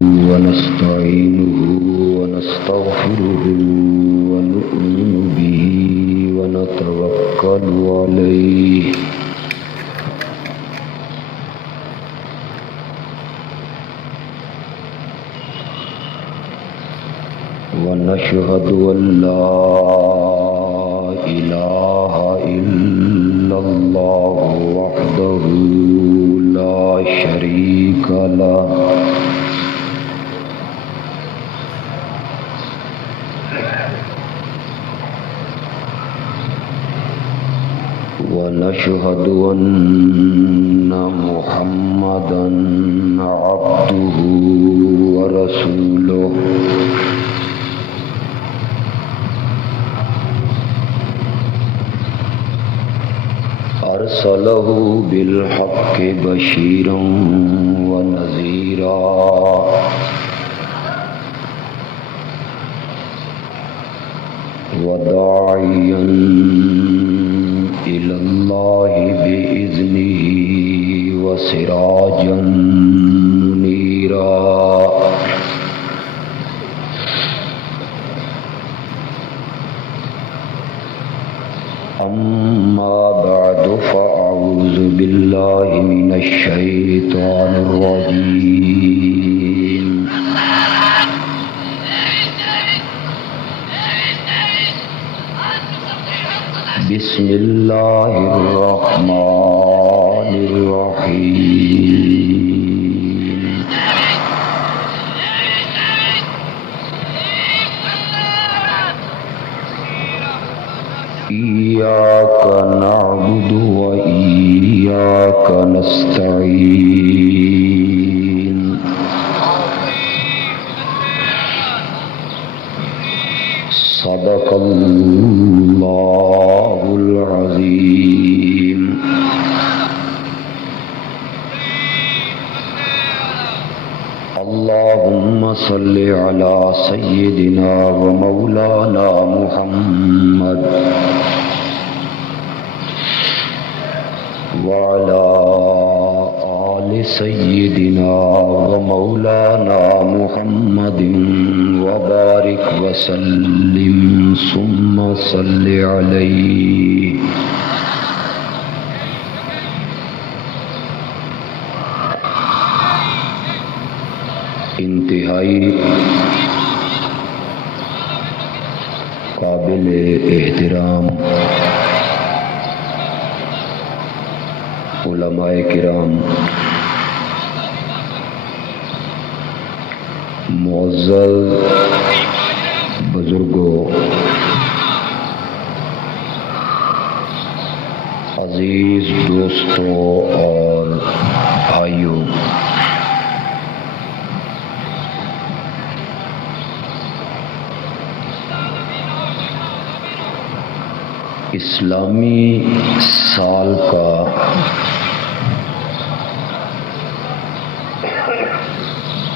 ونستعينه ونستغفره ونؤمن به ونتوكل عليه ونشهد أن لا إله إلا الله وحده لا شريك له ونشهد أن محمدًا عبده ورسوله أرسله بالحق بشيرًا ونذيرًا وداعيًا إلى الله بإذنه وسراجا منيرا أما بعد فأعوذ بالله من الشيطان الرجيم بسم الله الرحمن الرحيم إياك نعبد وإياك نستعين صدق الله العظيم اللهم صل على سيدنا ومولانا محمد وعلى آل سيدنا ومولانا محمد وبارك وسلم ثم صل عليه انتہائی قابل احترام علماء کرام، معزز بزرگوں، عزیز دوستوں اور بھائیوں، اسلامی سال کا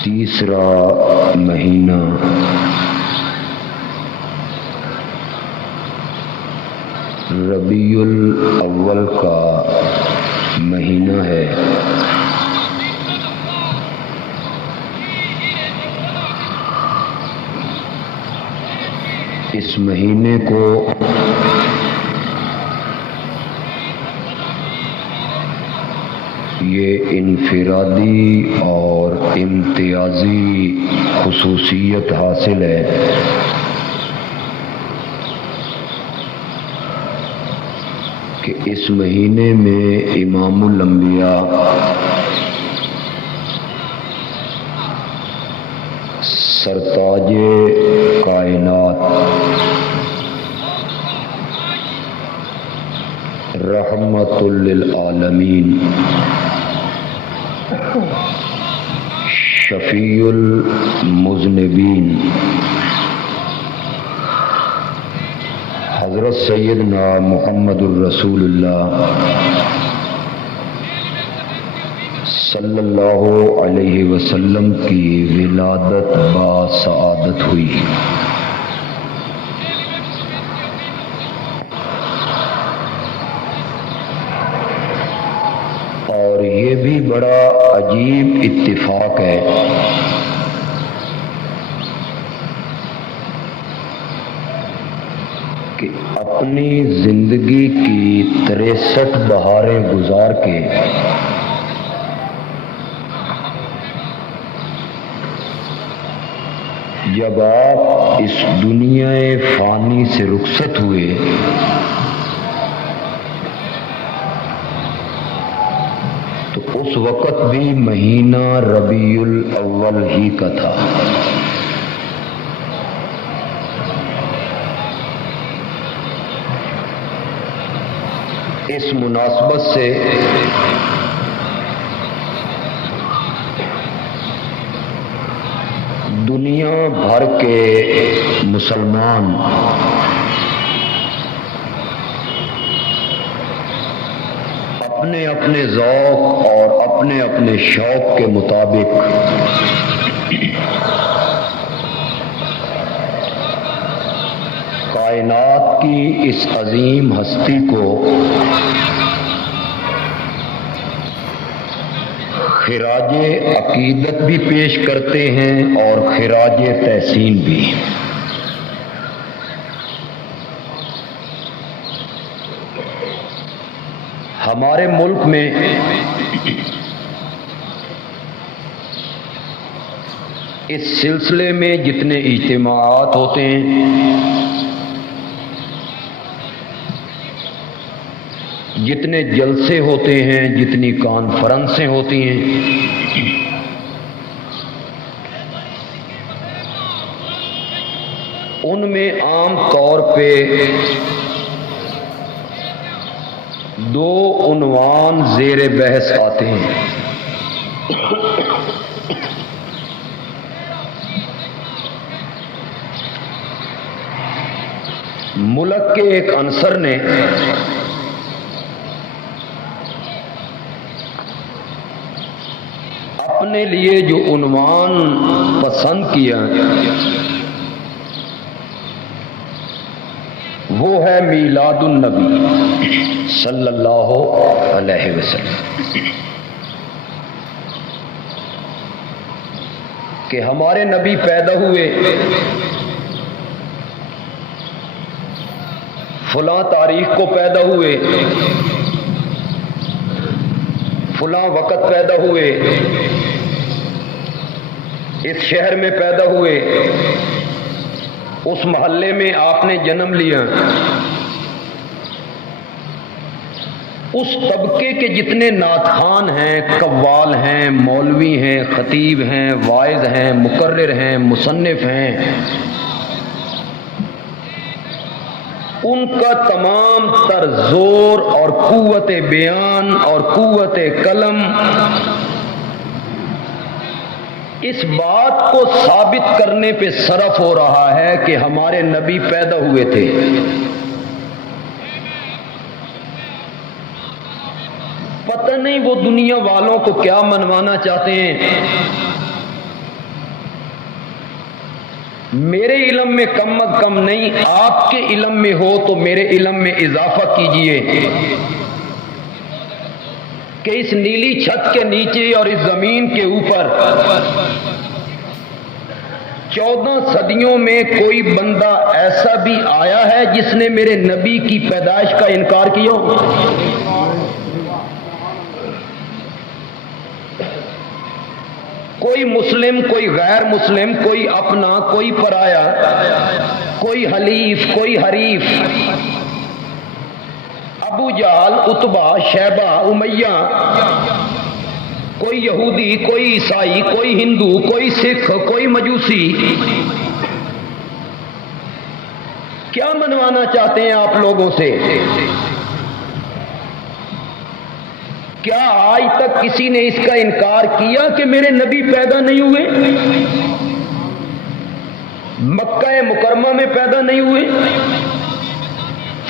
تیسرا مہینہ ربیع الاول کا مہینہ ہے۔ اس مہینے کو یہ انفرادی اور امتیازی خصوصیت حاصل ہے کہ اس مہینے میں امام الانبیاء سرتاج کائنات رحمت للعالمین شفیع المذنبین حضرت سیدنا محمد الرسول اللہ صلی اللہ علیہ وسلم کی ولادت با سعادت ہوئی۔ اور یہ بھی بڑا عجیب اتفاق ہے اپنی زندگی کی 63 بہاریں گزار کے جب آپ اس دنیا فانی سے رخصت ہوئے تو اس وقت بھی مہینہ ربیع الاول ہی کا تھا۔ اس مناسبت سے دنیا بھر کے مسلمان اپنے اپنے ذوق اور اپنے اپنے شوق کے مطابق کائنات کی اس عظیم ہستی کو خراج عقیدت بھی پیش کرتے ہیں اور خراج تحسین بھی۔ ہمارے ملک میں اس سلسلے میں جتنے اجتماعات ہوتے ہیں، جتنے جلسے ہوتے ہیں، جتنی کانفرنسیں ہوتی ہیں، ان میں عام طور پہ 2 عنوان زیر بحث آتے ہیں۔ ملک کے ایک عنصر نے اپنے لیے جو عنوان پسند کیا وہ ہے میلاد النبی صلی اللہ علیہ وسلم، کہ ہمارے نبی پیدا ہوئے فلاں تاریخ کو پیدا ہوئے، فلاں وقت پیدا ہوئے، اس شہر میں پیدا ہوئے، اس محلے میں آپ نے جنم لیا۔ اس طبقے کے جتنے نعت خوان ہیں، قوال ہیں، مولوی ہیں، خطیب ہیں، واعظ ہیں، مقرر ہیں، مصنف ہیں، ان کا تمام تر زور اور قوت بیان اور قوت قلم اس بات کو ثابت کرنے پہ صرف ہو رہا ہے کہ ہمارے نبی پیدا ہوئے تھے۔ پتہ نہیں وہ دنیا والوں کو کیا منوانا چاہتے ہیں۔ میرے علم میں کم از کم نہیں، آپ کے علم میں ہو تو میرے علم میں اضافہ کیجئے کہ اس نیلی چھت کے نیچے اور اس زمین کے اوپر 14 صدیوں میں کوئی بندہ ایسا بھی آیا ہے جس نے میرے نبی کی پیدائش کا انکار کیا؟ کوئی مسلم، کوئی غیر مسلم، کوئی اپنا، کوئی پرایا، کوئی حلیف، کوئی حریف، ابو جہل، عتبہ، شیبہ، امیہ، کوئی یہودی، کوئی عیسائی، کوئی ہندو، کوئی سکھ، کوئی مجوسی، کیا منوانا چاہتے ہیں آپ لوگوں سے؟ کیا آج تک کسی نے اس کا انکار کیا کہ میرے نبی پیدا نہیں ہوئے؟ مکہ مکرمہ میں پیدا نہیں ہوئے؟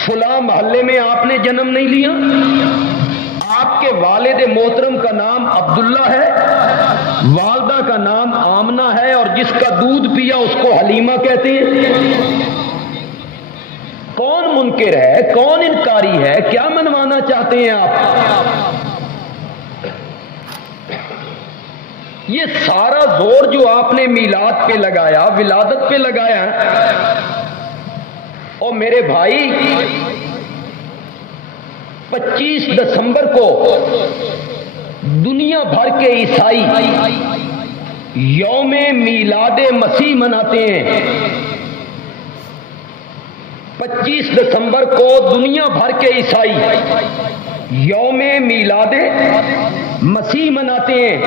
فلاں محلے میں آپ نے جنم نہیں لیا؟ آپ کے والد محترم کا نام عبداللہ ہے، والدہ کا نام آمنہ ہے، اور جس کا دودھ پیا اس کو حلیمہ کہتے ہیں۔ کون منکر ہے؟ کون انکاری ہے؟ کیا منوانا چاہتے ہیں آپ؟ یہ سارا زور جو آپ نے میلاد پہ لگایا، ولادت پہ لگایا، اور میرے بھائی 25 دسمبر کو دنیا بھر کے عیسائی یوم میلاد مسیح مناتے ہیں۔ 25 دسمبر کو دنیا بھر کے عیسائی یوم میلاد مسیح مناتے ہیں،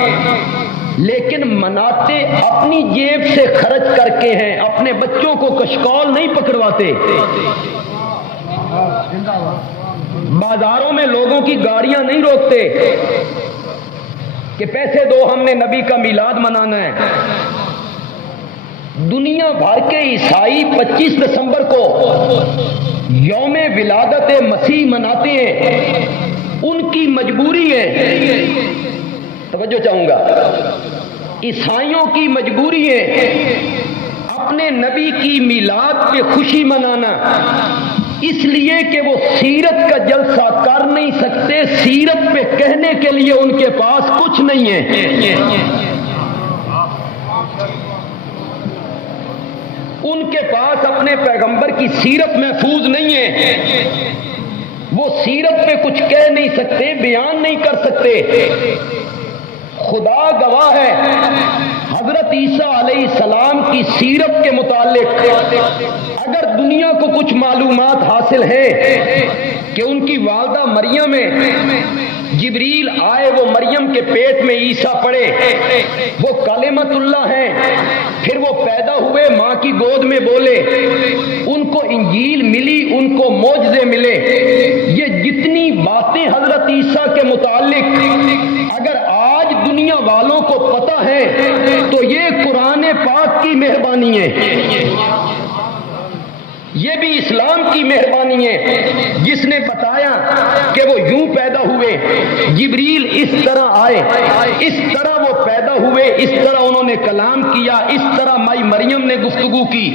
لیکن مناتے اپنی جیب سے خرچ کر کے ہیں، اپنے بچوں کو کشکول نہیں پکڑواتے۔ بازاروں میں لوگوں کی گاڑیاں نہیں روکتے کہ پیسے دو، ہم نے نبی کا میلاد منانا ہے۔ دنیا بھر کے عیسائی 25 دسمبر کو یوم ولادت مسیح مناتے ہیں، ان کی مجبوری ہے، توجہ چاہوں گا، عیسائیوں کی مجبوری ہے اپنے نبی کی میلاد پہ خوشی منانا، اس لیے کہ وہ سیرت کا جلسہ کر نہیں سکتے، سیرت پہ کہنے کے لیے ان کے پاس کچھ نہیں ہے۔ ان کے پاس اپنے پیغمبر کی سیرت محفوظ نہیں ہے، وہ سیرت پہ کچھ کہہ نہیں سکتے، بیان نہیں کر سکتے۔ خدا گواہ ہے، حضرت عیسیٰ علیہ السلام کی سیرت کے متعلق اگر دنیا کو کچھ معلومات حاصل ہے کہ ان کی والدہ مریم میں جبریل آئے، وہ مریم کے پیٹ میں عیسیٰ پڑے، وہ کلمۃ اللہ ہیں، پھر وہ پیدا ہوئے، ماں کی گود میں بولے، ان کو انجیل ملی، ان کو معجزے ملے، یہ جتنی باتیں حضرت عیسیٰ کے متعلق اگر آج دنیا والوں کو پتہ ہے تو یہ قرآن پاک کی مہربانی ہے، یہ بھی اسلام کی مہربانی ہے جس نے بتایا کہ وہ یوں پیدا ہوئے، جبریل اس طرح آئے، اس طرح وہ پیدا ہوئے، اس طرح انہوں نے کلام کیا، اس طرح مائی مریم نے گفتگو کی۔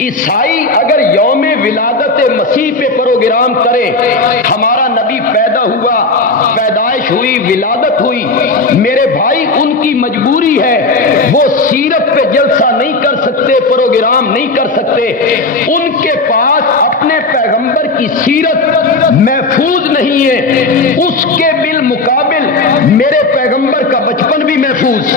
عیسائی اگر یوم ولادت مسیح پہ پروگرام کرے، ہمارا نبی پیدا ہوا، پیدائش ہوئی، ولادت ہوئی، میرے بھائی ان کی مجبوری ہے، وہ سیرت پہ جلسہ نہیں کر سکتے، پروگرام نہیں کر سکتے، ان کے پاس اپنے پیغمبر کی سیرت محفوظ نہیں ہے، اس کے بالمقابل میرے پیغمبر کا بچپن بھی محفوظ،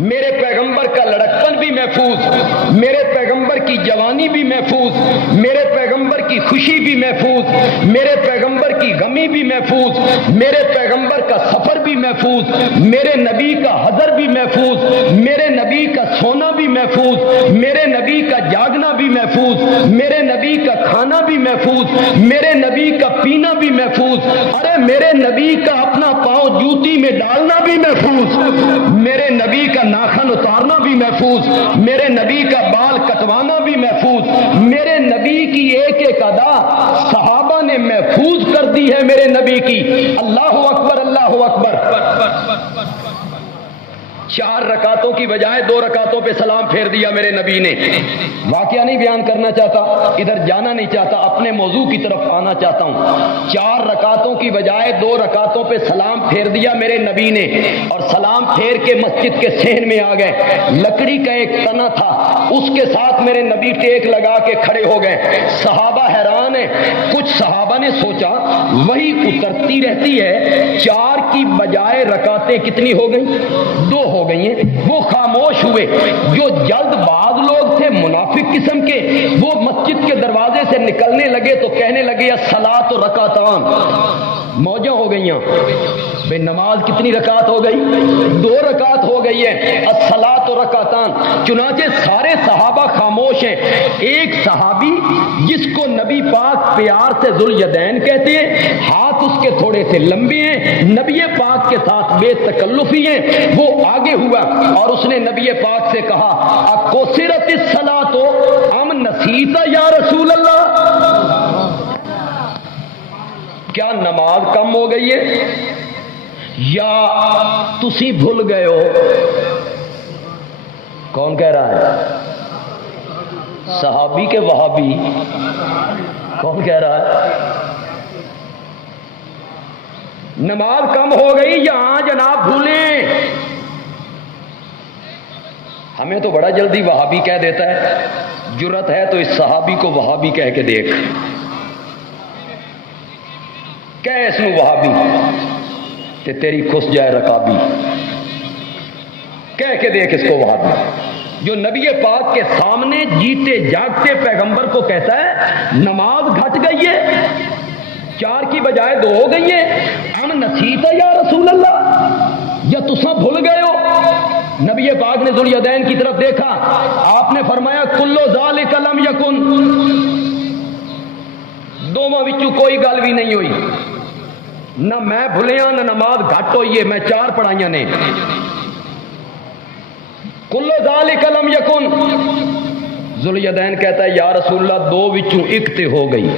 میرے پیغمبر کا لڑکپن بھی محفوظ، میرے پیغمبر کی جوانی بھی محفوظ، میرے پیغمبر کی خوشی بھی محفوظ، میرے پیغمبر کی غمی بھی محفوظ، میرے پیغمبر کا سفر بھی محفوظ، میرے نبی کا حضر بھی محفوظ، میرے نبی کا سونا بھی محفوظ، میرے نبی کا جاگنا بھی محفوظ، میرے نبی کا کھانا بھی محفوظ، میرے نبی کا پینا بھی محفوظ، ارے میرے نبی کا اپنا پاؤں جوتی میں ڈالنا بھی محفوظ، میرے نبی کا ناخن اتارنا بھی محفوظ، میرے نبی کا بال کٹوانا بھی محفوظ، میرے نبی کی ایک ایک ادا صحابہ نے محفوظ کر دی ہے میرے نبی کی۔ اللہ اکبر، اللہ اکبر۔ 4 رکعتوں کی بجائے 2 رکعتوں پہ سلام پھیر دیا میرے نبی نے۔ واقعہ نہیں بیان کرنا چاہتا، ادھر جانا نہیں چاہتا، اپنے موضوع کی طرف آنا چاہتا ہوں۔ 4 رکعتوں کی بجائے 2 رکعتوں پہ سلام پھیر دیا میرے نبی نے، اور سلام پھیر کے مسجد کے صحن میں آ گئے۔ لکڑی کا ایک تنا تھا، اس کے ساتھ میرے نبی ٹیک لگا کے کھڑے ہو گئے۔ صحابہ حیران ہیں، کچھ صحابہ نے سوچا وہی اترتی رہتی ہے، 4 کی بجائے رکعتیں کتنی ہو گئیں؟ 2 ہو گئی ہیں۔ وہ خاموش ہوئے۔ جو جلد باز لوگ تھے منافق قسم کے، وہ مسجد کے دروازے سے نکلنے لگے تو کہنے لگے الصلاۃ رکعتان، موجیں ہو گئی ہیں بے، نماز کتنی رکعت ہو گئی؟ 2 رکعت ہو گئی ہے، الصلاۃ رکعتان۔ چنانچہ سارے صحابہ خاموش ہیں۔ ایک صحابی جس کو نبی پاک پیار سے ذوالیدین کہتے ہیں، ہاتھ اس کے تھوڑے سے لمبے ہیں، نبی پاک کے ساتھ بے تکلفی ہیں، وہ آگے ہوا اور اس نے نبی پاک سے کہا اقصرت الصلاۃ ام نسیت یا رسول اللہ، کیا نماز کم ہو گئی ہے یا تسی بھول گئے ہو؟ کون کہہ رہا ہے؟ صحابی کے وہابی؟ کون کہہ رہا ہے؟ نماز کم ہو گئی یا ہاں جناب بھولیں؟ ہمیں تو بڑا جلدی وہابی کہہ دیتا ہے، جرت ہے تو اس صحابی کو وہابی کہہ کے دیکھ، کہہ اس نو وہابی تے تیری کھس جائے رکابی، کہہ کے دیکھ اس کو وہابی، جو نبی پاک کے سامنے جیتے جاگتے پیغمبر کو کہتا ہے نماز گھٹ گئی ہے، 4 کی بجائے 2 ہو گئی ہے، ان نسیت یا رسول اللہ، یا تساں بھول گئے ہو؟ نبی پاک نے ذوالیدین کی طرف دیکھا، آپ نے فرمایا کلو ذالک لم یکن، دونوں وچوں کوئی گل بھی نہیں ہوئی، نہ میں بھولیا نہ نماز گھٹ ہوئی ہے، میں 4 پڑھائیاں نے، کلو ذالک لم یکن۔ ذوالیدین کہتا ہے یا رسول اللہ 2 وچوں 1 تے ہو گئی۔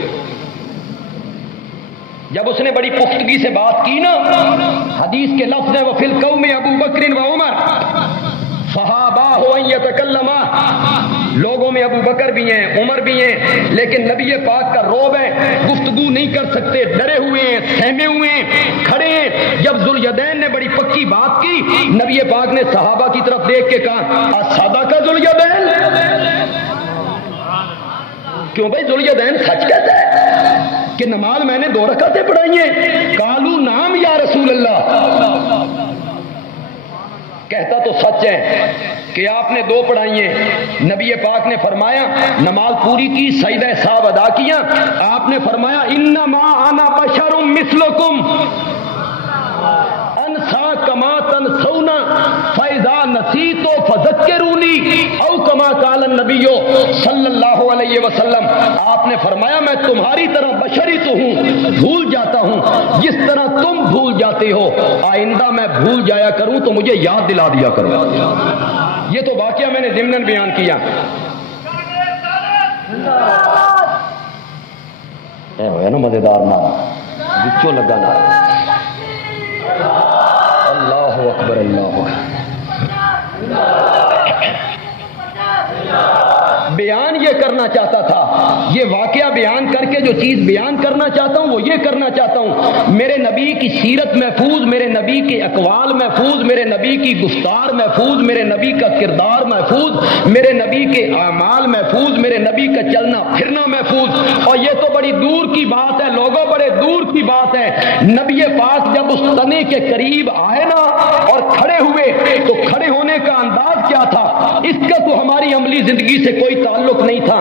جب اس نے بڑی پختگی سے بات کی نا، حدیث کے لفظ ہیں وفی القوم ابو بکر و عمر صحابہ ہو ان یتکلما، لوگوں میں ابو بکر بھی ہیں عمر بھی ہیں، لیکن نبی پاک کا روب ہے، گفتگو نہیں کر سکتے، ڈرے ہوئے ہیں، سہمے ہوئے ہیں، کھڑے ہیں۔ جب ذوالیدین نے بڑی پکی بات کی، نبی پاک نے صحابہ کی طرف دیکھ کے کہا اصدق ذوالیدین، کیوں بھائی ذوالیدین سچ کہتا ہے کہ نماز میں نے 2 رکعتیں پڑھائی ہیں؟ قالوا نعم یا رسول اللہ، کہتا تو سچ ہے کہ آپ نے 2 پڑھائی ہیں۔ نبی پاک نے فرمایا نماز پوری کی، سجدہ سہو ادا کیا، آپ نے فرمایا انما انا بشر مثلکم انسا کما تنسون فاذا نسیت فذکرونی او کما قال النبی صلی اللہ علیہ وسلم، آپ نے فرمایا میں تمہاری طرح بشری تو ہوں، بھول جاتا ہوں جس طرح تم بھول جاتے ہو، آئندہ میں بھول جایا کروں تو مجھے یاد دلا دیا کرو۔ یہ تو واقعہ میں نے ضمناً بیان کیا۔ اے ہویا نا مزیدار نعرہ، بچوں لگا نعرہ اللہ اکبر اللہ اکبر۔ بیان یہ کرنا چاہتا تھا، یہ واقعہ بیان کر کے جو چیز بیان کرنا چاہتا ہوں وہ یہ کرنا چاہتا ہوں، میرے نبی کی سیرت محفوظ، میرے نبی کے اقوال محفوظ، میرے نبی کی گفتار محفوظ، میرے نبی کا کردار محفوظ، میرے نبی کے اعمال محفوظ، میرے نبی کا چلنا پھرنا محفوظ۔ اور یہ تو بڑی دور کی بات ہے لوگوں، بڑے دور کی بات ہے، نبی پاک جب اس تنے کے قریب آئے نا اور کھڑے ہوئے تو کھڑے ہونے کا انداز کیا تھا، اس کا تو ہماری عملی زندگی سے کوئی تعلق نہیں تھا،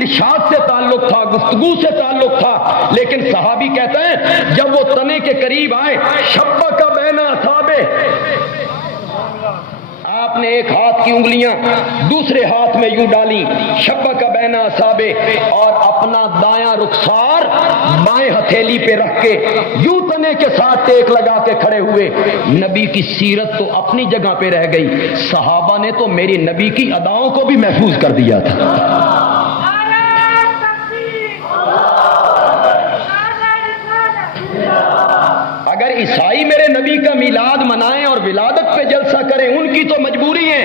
ارشاد سے تعلق تھا، گفتگو سے تعلق تھا، لیکن صحابی کہتے ہیں جب وہ تنے کے قریب آئے شبک بین اصابع، آپ نے ایک ہاتھ کی انگلیاں دوسرے ہاتھ میں یوں ڈالی، شبک بین اصابع، اور اپنا دایاں رخسار بائیں ہتھیلی پہ رکھ کے یوں تنے کے ساتھ ٹیک لگا کے کھڑے ہوئے۔ نبی کی سیرت تو اپنی جگہ پہ رہ گئی، صحابہ نے تو میری نبی کی اداؤں کو بھی محفوظ کر دیا تھا۔ اگر عیسائی میرے نبی کا میلاد منائیں اور ولادت پہ جلسہ کریں، ان کی تو مجبوری ہے،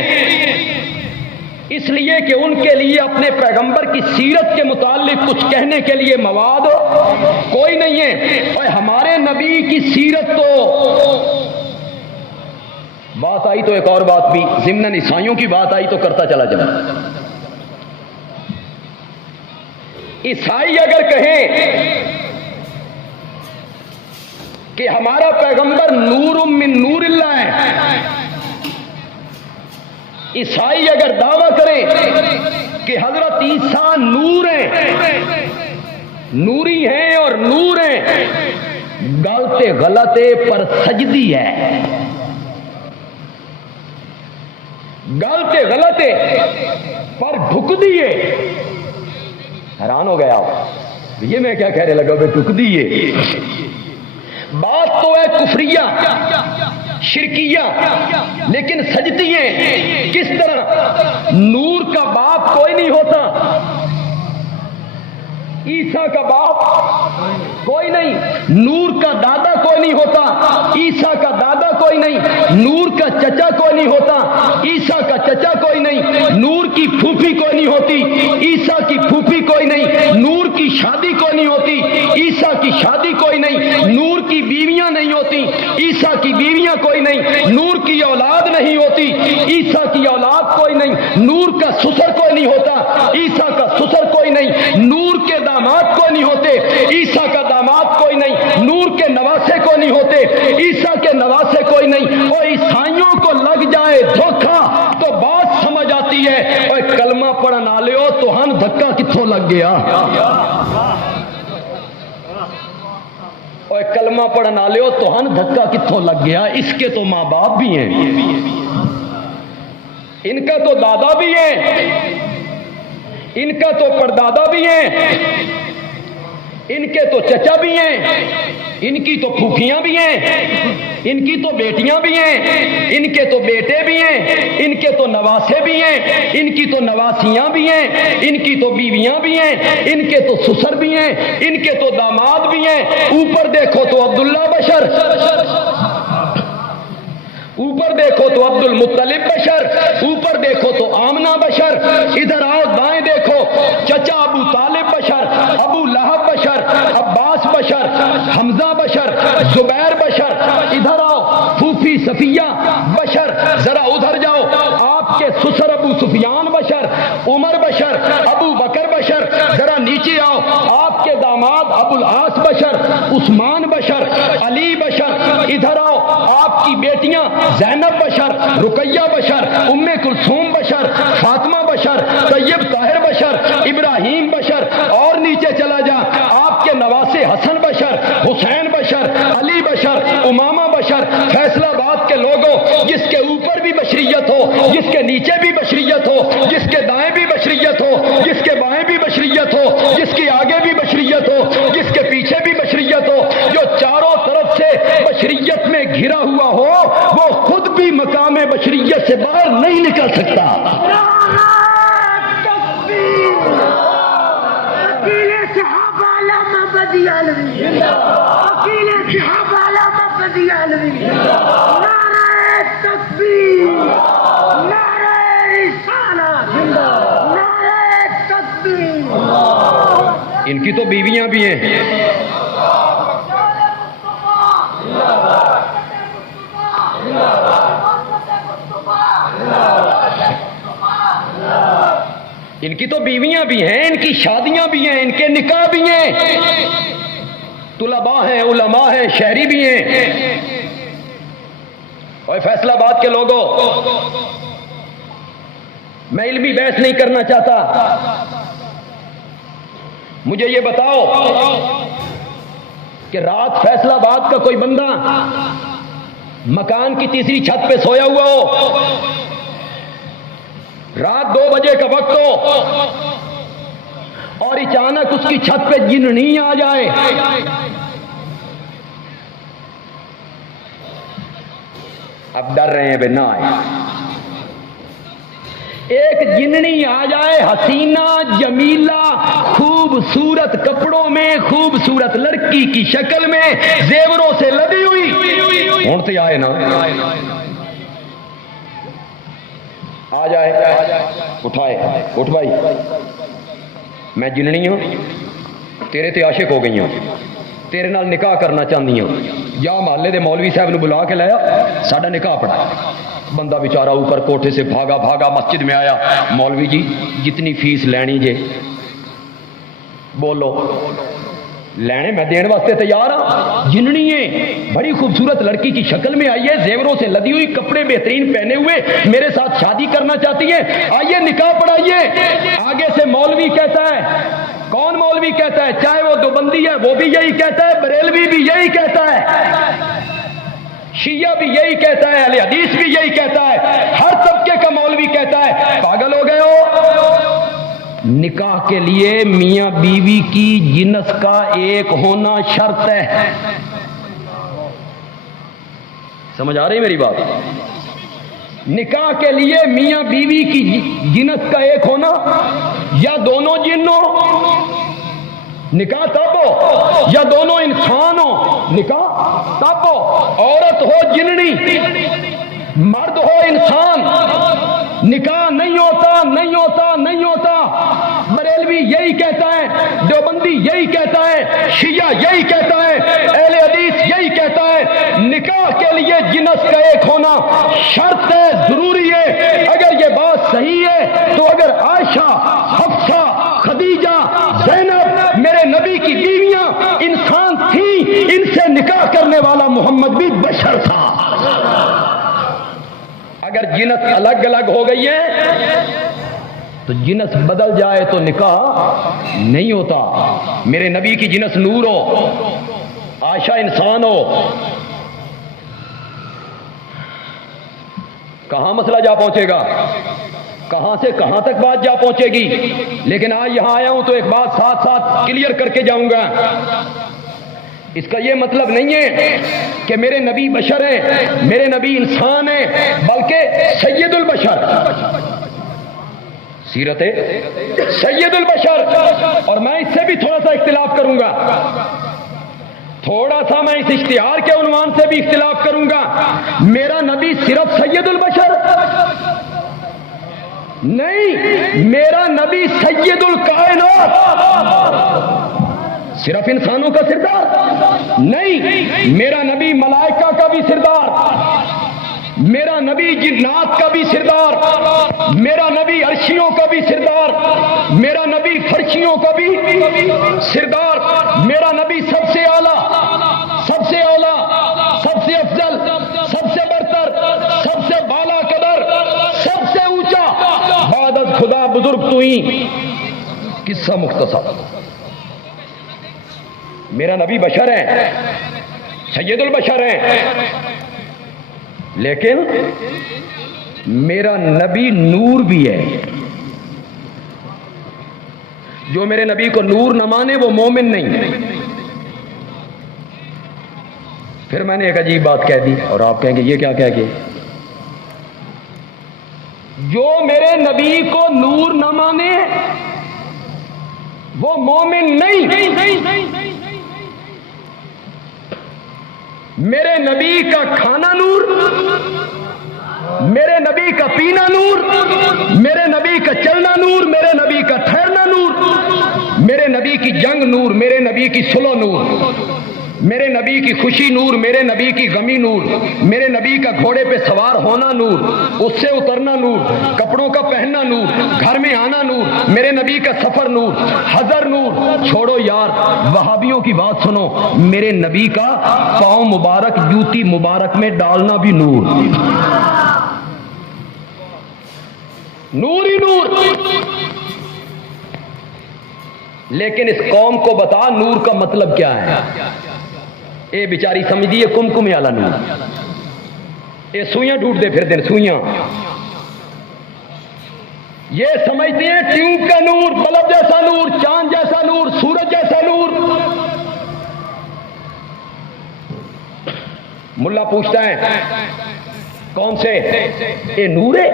اس لیے کہ ان کے لیے اپنے پیغمبر کی سیرت کے متعلق کچھ کہنے کے لیے مواد کوئی نہیں ہے۔ اور ہمارے نبی کی سیرت تو بات آئی تو ایک اور بات بھی ضمن عیسائیوں کی بات آئی تو کرتا چلا جائے۔ عیسائی اگر کہیں کہ ہمارا پیغمبر نور من نور اللہ ہے، عیسائی اگر دعویٰ کریں کہ حضرت عیسیٰ نور ہیں، نوری ہیں اور نور ہیں، غلطے غلطے پر سجدی ہے، غلطے غلطے پر ڈھک دیے۔ حیران ہو گیا یہ میں کیا کہنے لگا بے ڈھک دیے، بات تو ہے کفریہ شرکیہ، لیکن سجدی ہیں کس طرح؟ نور کا باپ کوئی نہیں ہوتا، عیسیٰ کا باپ کوئی نہیں، نور کا دادا کوئی نہیں ہوتا، عیسیٰ کا دادا کوئی نہیں، نور کا چچا کوئی نہیں ہوتا، عیسیٰ کا چچا کوئی نہیں، نور کی پھوپھی کوئی نہیں ہوتی، عیسیٰ کی پھوپھی کوئی نہیں، نور کی شادی کوئی نہیں ہوتی، عیسیٰ کی شادی کوئی نہیں، نور کی بیویاں نہیں ہوتی، عیسیٰ کی بیویاں کوئی نہیں، نور کی اولاد نہیں ہوتی، عیسیٰ کی اولاد کوئی نہیں، نور کا سسر کوئی نہیں ہوتا، عیسیٰ کا سسر کوئی نہیں، نور کے داماد کوئی نہیں ہوتے، عیسیٰ کا داماد کوئی نہیں، نور کے نواسے کوئی نہیں ہوتے، عیسیٰ کے نواسے کوئی نہیں۔ اور عیسائیوں کو لگ جائے دھوکہ تو بات سمجھ آتی ہے، اور کلمہ پڑھنا لے ہو تو ہن دھکا کتھوں لگ گیا، اور کلمہ پڑھنا لے ہو تو ہن دھکا کتھوں لگ گیا۔ اس کے تو ماں باپ بھی ہیں، ان کا تو دادا بھی ہیں، ان کا تو پردادا بھی ہیں، ان کے تو چچا بھی ہیں، ان کی تو پھوپھیاں بھی ہیں، ان کی تو بیٹیاں بھی ہیں، ان کے تو بیٹے بھی ہیں، ان کے تو نواسے بھی ہیں، ان کی تو نواسیاں بھی ہیں، ان کی تو بیویاں بھی ہیں، ان کے تو سسر بھی ہیں، ان کے تو داماد بھی ہیں۔ اوپر دیکھو تو عبداللہ بشر، اوپر دیکھو تو عبد المطلب بشر، اوپر دیکھو تو آمنہ بشر، ادھر آؤ دائیں دیکھو چچا ابو طالب بشر، ابو لہب بشر، عباس بشر، حمزہ بشر، زبیر بشر، ادھر آؤ پھوپھی صفیہ بشر، ذرا ادھر جاؤ آپ کے سسر ابو سفیان بشر، عمر بشر، ابو بکر بشر، ذرا نیچے آؤ آپ کے داماد ابو العاص بشر، عثمان بشر، علی بشر، ادھر آؤ آپ کی بیٹیاں زینب بشر، رقیہ بشر، ام کلثوم بشر، فاطمہ بشر، طیب طاہر بشر، ابراہیم بشر، اور نیچے چلا جا آپ کے نواسے حسن بشر، حسین بشر، علی بشر، امامہ بشر۔ فیصل آباد کے لوگوں، جس کے اوپر بھی بشریت ہو، جس کے نیچے بھی بشریت ہو، جس کے دائیں بھی بشریت ہو، جس کے بائیں بھی بشریت ہو، جس کے آگے بھی بشریت ہو، جس کے پیچھے بھی بشریت ہو، جو چاروں طرف سے بشریت میں گھرا ہوا ہو، وہ خود بھی مقام بشریت سے باہر نہیں نکل سکتا۔ ان کی تو بیویاں بھی ہیں، ان کی تو بیویاں بھی ہیں، ان کی شادیاں بھی ہیں، ان کے نکاح بھی ہیں، طلباء ہیں، علماء ہیں، شہری بھی ہیں۔ اور فیصل آباد کے لوگوں، میں علمی بحث نہیں کرنا چاہتا، مجھے یہ بتاؤ کہ رات فیصل آباد کا کوئی بندہ مکان کی تیسری چھت پہ سویا ہوا ہو، رات 2 بجے کا وقت ہو، اور اچانک اس کی چھت پہ جننی آ جائے، اب ڈر رہے ہیں بے نہ آئے، ایک جننی آ جائے حسینہ جمیلہ خوبصورت کپڑوں میں، خوبصورت لڑکی کی شکل میں، زیوروں سے لدی ہوئی، ہوں تو آئے نا، آ جائے، اٹھائے، اٹھ بھائی میں جننی ہوں، تیرے تے عاشق ہو گئی ہوں، تیرے نال نکاح کرنا چاہتی ہوں، یا محلے دے مولوی صاحب نے بلا کے لایا، ساڈا نکاح پڑھا۔ بندہ بیچارہ اوپر کوٹھے سے بھاگا بھاگا مسجد میں آیا، مولوی جی جتنی فیس لینی جے بولو، لینے میں دین واسطے تیار ہوں۔ جننی ہے، بڑی خوبصورت لڑکی کی شکل میں آئی ہے، زیوروں سے لدی ہوئی، کپڑے بہترین پہنے ہوئے، میرے ساتھ شادی کرنا چاہتی ہے، آئیے نکاح پڑھائیے۔ آگے سے مولوی کہتا ہے، کون مولوی کہتا ہے؟ چاہے وہ دیوبندی ہے وہ بھی یہی کہتا ہے، بریلوی بھی یہی کہتا ہے، شیعہ بھی یہی کہتا ہے، اہل حدیث بھی یہی کہتا ہے، ہر طبقے کا مولوی کہتا ہے، پاگل ہو گئے ہو؟ نکاح کے لیے میاں بیوی کی جنس کا ایک ہونا شرط ہے، سمجھ آ رہی میری بات؟ نکاح کے لیے میاں بیوی کی جنس کا ایک ہونا، یا دونوں جنوں نکاح تب ہو، یا دونوں انسان ہو نکاح تب ہو، عورت ہو جننی مرد ہو انسان، نکاح نہیں ہوتا، نہیں ہوتا، نہیں ہوتا۔ بریلوی یہی کہتا ہے، دیوبندی یہی کہتا ہے، شیعہ یہی کہتا ہے، اہل حدیث یہی کہتا ہے، نکاح کے لیے جنس کا ایک ہونا شرط ہے، ضروری ہے۔ اگر یہ بات صحیح ہے تو اگر عائشہ، حفصہ، خدیجہ، زینب میرے نبی کی بیویاں انسان تھیں، ان سے نکاح کرنے والا محمد بھی بشر تھا۔ اگر جنس الگ الگ ہو گئی ہے تو جنس بدل جائے تو نکاح نہیں ہوتا۔ میرے نبی کی جنس نور ہو، عائشہ انسان ہو، کہاں مسئلہ جا پہنچے گا؟ کہاں سے کہاں تک بات جا پہنچے گی؟ لیکن آج یہاں آیا ہوں تو ایک بات ساتھ ساتھ کلیئر کر کے جاؤں گا۔ اس کا یہ مطلب نہیں ہے کہ میرے نبی بشر ہیں، میرے نبی انسان ہیں، بلکہ سید البشر، سیرت سید البشر۔ اور میں اس سے بھی تھوڑا سا اختلاف کروں گا، تھوڑا سا میں اس اشتہار کے عنوان سے بھی اختلاف کروں گا۔ میرا نبی صرف سید البشر نہیں، میرا نبی سید الکائنات، صرف انسانوں کا سردار نہیں، میرا نبی ملائکہ کا بھی سردار، میرا نبی جنات کا بھی سردار، میرا نبی عرشیوں کا بھی سردار، میرا نبی فرشیوں کا بھی سردار، میرا نبی سب سے اعلیٰ، سب سے اولا، سب سے افضل، سب سے برتر، سب سے بالا قدر، سب سے اونچا، بعد از خدا بزرگ تو ہی۔ قصہ مختصر، میرا نبی بشر ہے، سید البشر ہے، لیکن میرا نبی نور بھی ہے۔ جو میرے نبی کو نور نہ مانے وہ مومن نہیں۔ پھر میں نے ایک عجیب بات کہہ دی اور آپ کہیں گے یہ کیا کہہ گئے؟ جو میرے نبی کو نور نہ مانے وہ مومن نہیں۔ میرے نبی کا کھانا نور، میرے نبی کا پینا نور، میرے نبی کا چلنا نور، میرے نبی کا ٹھہرنا نور، میرے نبی کی جنگ نور، میرے نبی کی صلح نور، میرے نبی کی خوشی نور، میرے نبی کی غمی نور، میرے نبی کا گھوڑے پہ سوار ہونا نور، اس سے اترنا نور، کپڑوں کا پہننا نور، گھر میں آنا نور، میرے نبی کا سفر نور، حضر نور۔ چھوڑو یار وہابیوں کی بات سنو، میرے نبی کا پاؤں مبارک جوتی مبارک میں ڈالنا بھی نور، نور ہی نور۔ لیکن اس قوم کو بتا نور کا مطلب کیا ہے؟ اے بیچاری سمجھدی ہے کمکم والا نور، اے سوئیاں ڈھونڈتے پھر دن سوئیاں، یہ سمجھتے ہیں ٹیوب کا نور، بلب جیسا نور، چاند جیسا نور، سورج جیسا نور۔ ملا پوچھتا ہے کون سے؟ اے نور ہے،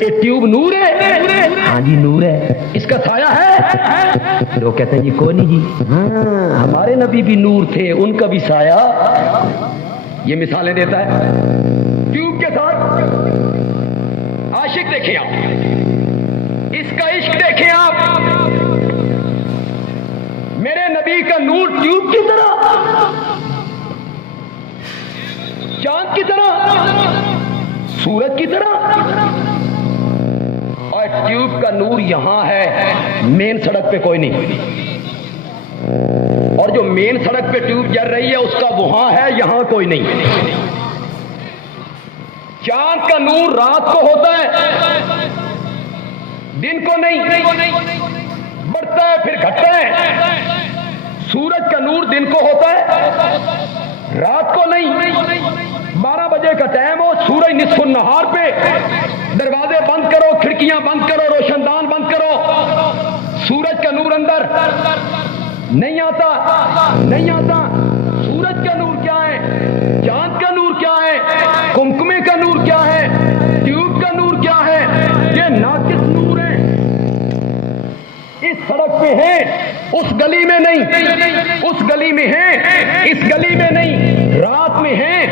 اے ٹیوب نور ہے؟ ہاں جی نور ہے۔ اس کا سایہ ہے؟ پھر وہ کہتے ہیں جی کوئی نہیں جی، ہاں ہمارے نبی بھی نور تھے، ان کا بھی سایہ۔ یہ مثالیں دیتا ہے ٹیوب کے ساتھ۔ عاشق دیکھیں آپ، اس کا عشق دیکھیں آپ، میرے نبی کا نور ٹیوب کی طرح، چاند کی طرح، سورج کی طرح، اور ٹیوب کا نور یہاں ہے، مین سڑک پہ کوئی نہیں، اور جو مین سڑک پہ ٹیوب جل رہی ہے اس کا وہاں ہے، یہاں کوئی نہیں۔ چاند کا نور رات کو ہوتا ہے، دن کو نہیں، بڑھتا ہے پھر گھٹتا ہے۔ سورج کا نور دن کو ہوتا ہے، رات کو نہیں۔ 12 بجے کا ٹائم ہو، سورج نصف النہار پہ، دروازے بند کرو، کھڑکیاں بند کرو، روشن دان بند کرو، سورج کا نور اندر نہیں آتا، نہیں آتا۔ سورج کا نور کیا ہے؟ چاند کا نور کیا ہے؟ کمکمے کا نور کیا ہے؟ ٹیوب کا نور کیا ہے؟ یہ ناقص نور ہے۔ اس سڑک پہ ہیں، اس گلی میں نہیں، اس گلی میں ہیں، اس گلی میں نہیں، رات میں ہیں،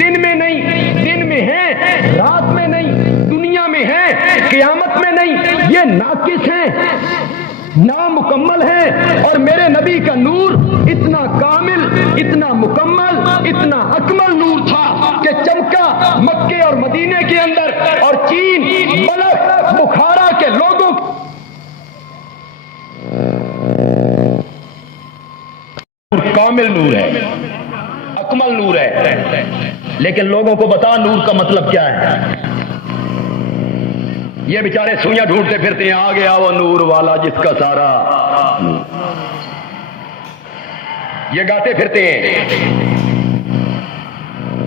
دن میں نہیں، دن میں ہیں، رات میں نہیں، دنیا میں ہیں، قیامت میں نہیں، یہ ناقص ہیں۔ نامکمل ہیں، اور میرے نبی کا نور اتنا کامل، اتنا مکمل، اتنا اکمل نور تھا کہ چمکا مکے اور مدینے کے اندر، اور چین، بلخ، بخارا کے لوگوں کامل نور ہے، اکمل نور ہے، لیکن لوگوں کو بتا نور کا مطلب کیا ہے۔ یہ بیچارے سوئیاں ڈھونڈتے پھرتے ہیں، آ گیا وہ نور والا جس کا سارا، یہ گاتے پھرتے ہیں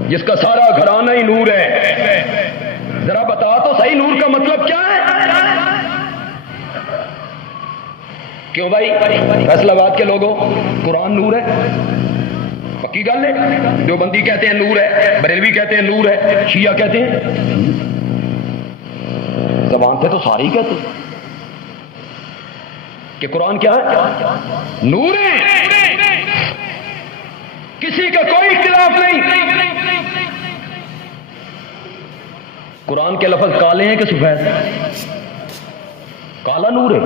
جس کا سارا گھرانہ ہی نور ہے۔ ذرا بتا تو صحیح نور کا مطلب کیا ہے؟ کیوں بھائی فیصل آباد کے لوگوں، قرآن نور ہے، پکی گل ہے۔ دیوبندی کہتے ہیں نور ہے، بریلوی کہتے ہیں نور ہے، شیعہ کہتے ہیں، زبان پہ تو ساری کہتے ہیں کہ قرآن کیا ہے؟ نور ہے، کسی کا کوئی اختلاف نہیں۔ قرآن کے لفظ کالے ہیں کہ سفید؟ کالا نور ہے،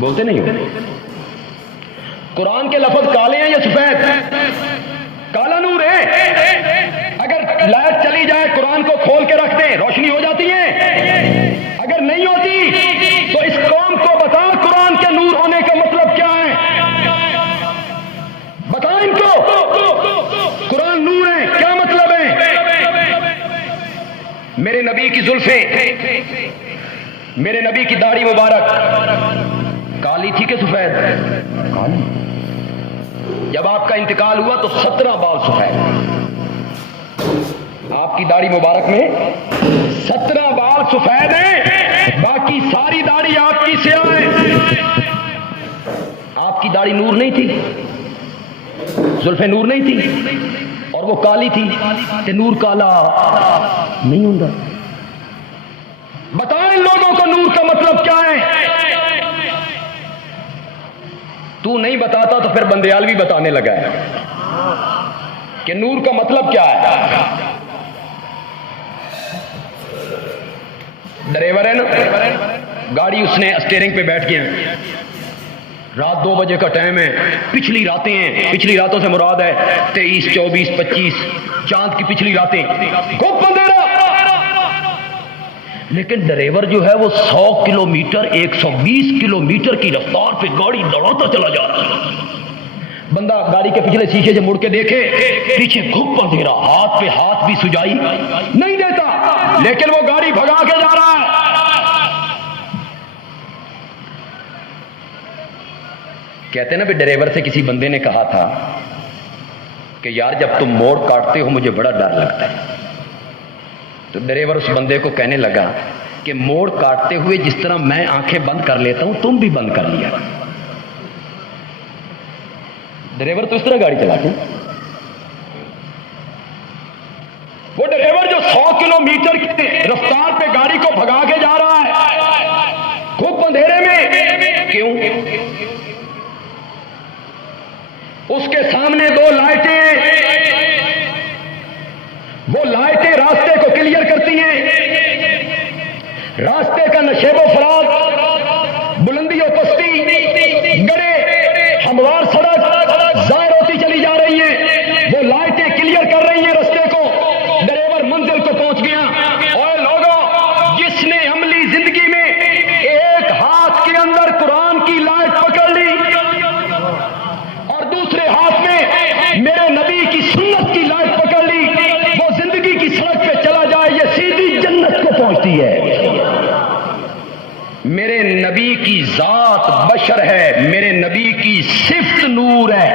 بولتے نہیں ہو؟ قرآن کے لفظ کالے ہیں یا سفید؟ کالا نور ہے۔ اگر لائٹ چلی جائے قرآن کو کھول کے رکھ دیں، روشنی ہو جاتی ہے؟ اگر نہیں ہوتی تو اس قوم کو بتا قرآن کے نور ہونے کا مطلب کیا ہے؟ بتا ان کو، قرآن نور ہے کیا مطلب ہے؟ میرے نبی کی زلفیں، میرے نبی کی داڑھی مبارک کالی تھی کہ سفید؟ کالی۔ جب آپ کا انتقال ہوا تو 17 بال سفید، آپ کی داڑھی مبارک میں 17 بال سفید ہیں، باقی ساری داڑھی آپ کی سیاہ ہے۔ آپ کی داڑھی نور نہیں تھی، زلفیں نور نہیں تھی، اور وہ کالی تھی کہ نور کالا نہیں ہوتا۔ بتائیں لوگوں کو نور کا مطلب کیا ہے؟ تو نہیں بتاتا تو پھر بندیالوی بتانے لگا ہے کہ نور کا مطلب کیا ہے۔ ڈرائیور ہے نا، گاڑی اس نے اسٹیئرنگ پہ بیٹھ کے، رات 2 بجے کا ٹائم ہے، پچھلی راتیں ہیں، پچھلی راتوں سے مراد ہے 23، 24، 25 چاند کی پچھلی راتیں، خوب اندھیرا، لیکن ڈرائیور جو ہے وہ 100 کلومیٹر 120 کلومیٹر کی رفتار پہ گاڑی دوڑاتا چلا جا رہا ہے۔ بندہ گاڑی کے پچھلے شیشے سے مڑ کے دیکھے، پیچھے گھپ اندھیرا، ہاتھ پہ ہاتھ بھی سجائی نہیں دیتا، لیکن وہ گاڑی بھگا کے جا رہا ہے۔ کہتے ہیں نا بھی ڈرائیور سے کسی بندے نے کہا تھا کہ یار جب تم موڑ کاٹتے ہو مجھے بڑا ڈر لگتا ہے۔ تو ڈرائیور اس بندے کو کہنے لگا کہ موڑ کاٹتے ہوئے جس طرح میں آنکھیں بند کر لیتا ہوں تم بھی بند کر لیا۔ ڈرائیور تو اس طرح گاڑی چلاتے ہیں، وہ ڈرائیور جو 100 کلومیٹر کی رفتار پہ گاڑی کو بھگا کے جا رہا ہے خوب اندھیرے میں، کیوں؟ اس کے سامنے 2 لائٹیں، وہ لائٹیں راستے کو کلیئر کرتی ہیں، راستے کا نشیب و فراز، بلندی و پستی، گڑے، ہموار سڑک ظاہر ہوتی چلی جا رہی ہیں، وہ لائٹیں کلیئر کر رہی ہیں راستے کو، ڈرائیور منزل کو پہنچ گیا۔ اور لوگوں، جس نے عملی زندگی میں ایک ہاتھ کے اندر قرآن کی لائٹ پکڑ لی اور دوسرے ہاتھ میں میرے نبی کی سنت کی لائٹ پکڑ لی، وہ زندگی کی سڑک پہ چلا جائے، یہ سیدھی جنت کو پہنچتی ہے۔ میرے نبی کی ذات بشر ہے، میرے نبی کی صفت نور ہے۔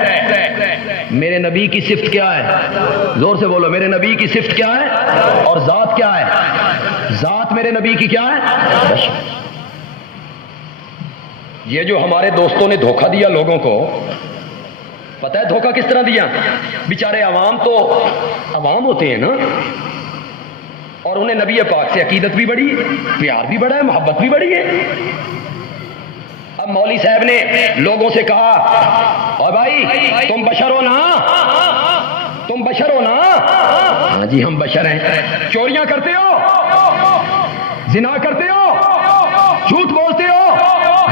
میرے نبی کی صفت کیا ہے؟ زور سے بولو، میرے نبی کی صفت کیا ہے اور ذات کیا ہے؟ ذات میرے نبی کی کیا ہے؟ بشر۔ یہ جو ہمارے دوستوں نے دھوکہ دیا لوگوں کو، پتہ ہے دھوکہ کس طرح دیا؟ بیچارے عوام تو عوام ہوتے ہیں نا، اور انہیں نبی پاک سے عقیدت بھی بڑی ہے، پیار بھی بڑا ہے، محبت بھی بڑی ہے۔ اب مولوی صاحب نے لوگوں سے کہا، اور بھائی تم بشر ہو نا، تم بشر ہو نا؟ ہاں جی ہم بشر ہیں۔ چوریاں کرتے ہو، زنا کرتے ہو، جھوٹ بولتے ہو،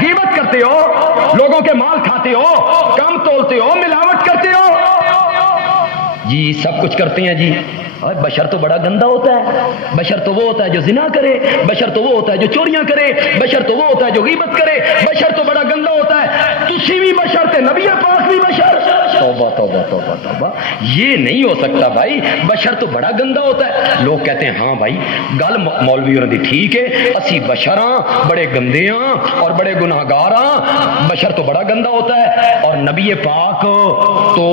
غیبت کرتے ہو، لوگوں کے مال کھاتے ہو، کم تولتے ہو، ملاوٹ کرتے ہو، جی سب کچھ کرتے ہیں جی. اور بشر تو بڑا گندا ہوتا ہے. بشر تو وہ ہوتا ہے جو زنا کرے، بشر تو وہ ہوتا ہے جو چوریاں کرے، بشر تو وہ ہوتا ہے جو غیبت کرے، بشر تو بڑا گندا ہوتا ہے. تسی بھی بشر تے نبی پاک بھی بشر. توبہ توبہ توبہ توبہ، یہ نہیں ہو سکتا بھائی. بشر تو بڑا گندا ہوتا ہے. لوگ کہتے ہیں ہاں بھائی گل مولوی دی ٹھیک ہے، اسی بشر ہاں، بڑے گندے ہاں اور بڑے گناہگار ہاں. بشر تو بڑا گندا ہوتا ہے اور نبی پاک تو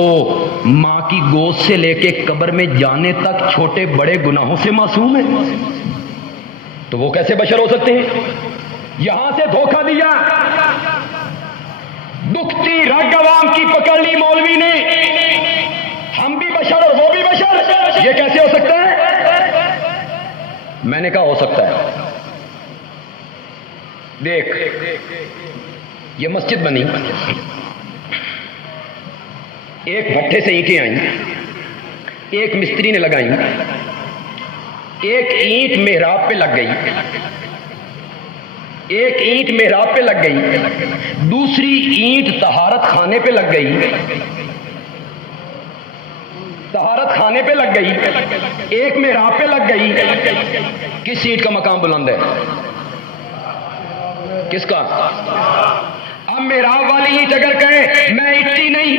ماں کی گود سے لے کے قبر میں جانے تک چھوٹے بڑے گناہوں سے معصوم ہے. تو وہ کیسے بشر ہو سکتے ہیں؟ یہاں سے دھوکہ دیا، دکھتی رگ عوام کی پکڑ لی مولوی نے. ہم بھی بشر اور وہ بھی بشر، یہ کیسے ہو سکتا ہے؟ میں نے کہا ہو سکتا ہے. دیکھ یہ مسجد بنی، ایک بھٹے سے اینٹیں آئیں، ایک مستری نے لگائیں، ایک اینٹ محراب پہ لگ گئی، ایک اینٹ محراب پہ لگ گئی، دوسری اینٹ طہارت خانے پہ لگ گئی، طہارت خانے پہ لگ گئی، ایک محراب پہ لگ گئی. کس اینٹ کا مقام بلند ہے؟ کس کا؟ اب محراب والی اینٹ اگر کہے میں اینٹی نہیں،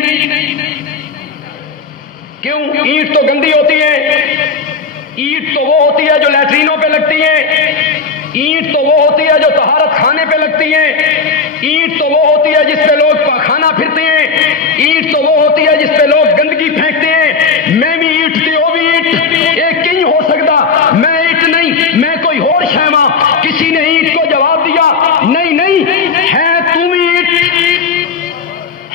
کیوں؟ اینٹ تو گندی ہوتی ہے. اینٹ تو وہ ہوتی ہے جو لیٹرینوں پہ لگتی ہے، اینٹ تو وہ ہوتی ہے جو طہارت خانے پہ لگتی ہے، اینٹ تو وہ ہوتی ہے جس پہ لوگ پاخانہ پھرتے ہیں، اینٹ تو وہ ہوتی ہے جس پہ لوگ گندگی پھینکتے ہیں. میں بھی اینٹ تھی، وہ بھی اینٹ، ایک کہیں ہو سکتا. میں اینٹ نہیں، میں کوئی اور شیواں. کسی نے اینٹ کو جواب دیا نہیں نہیں ہے تو بھی اینٹ،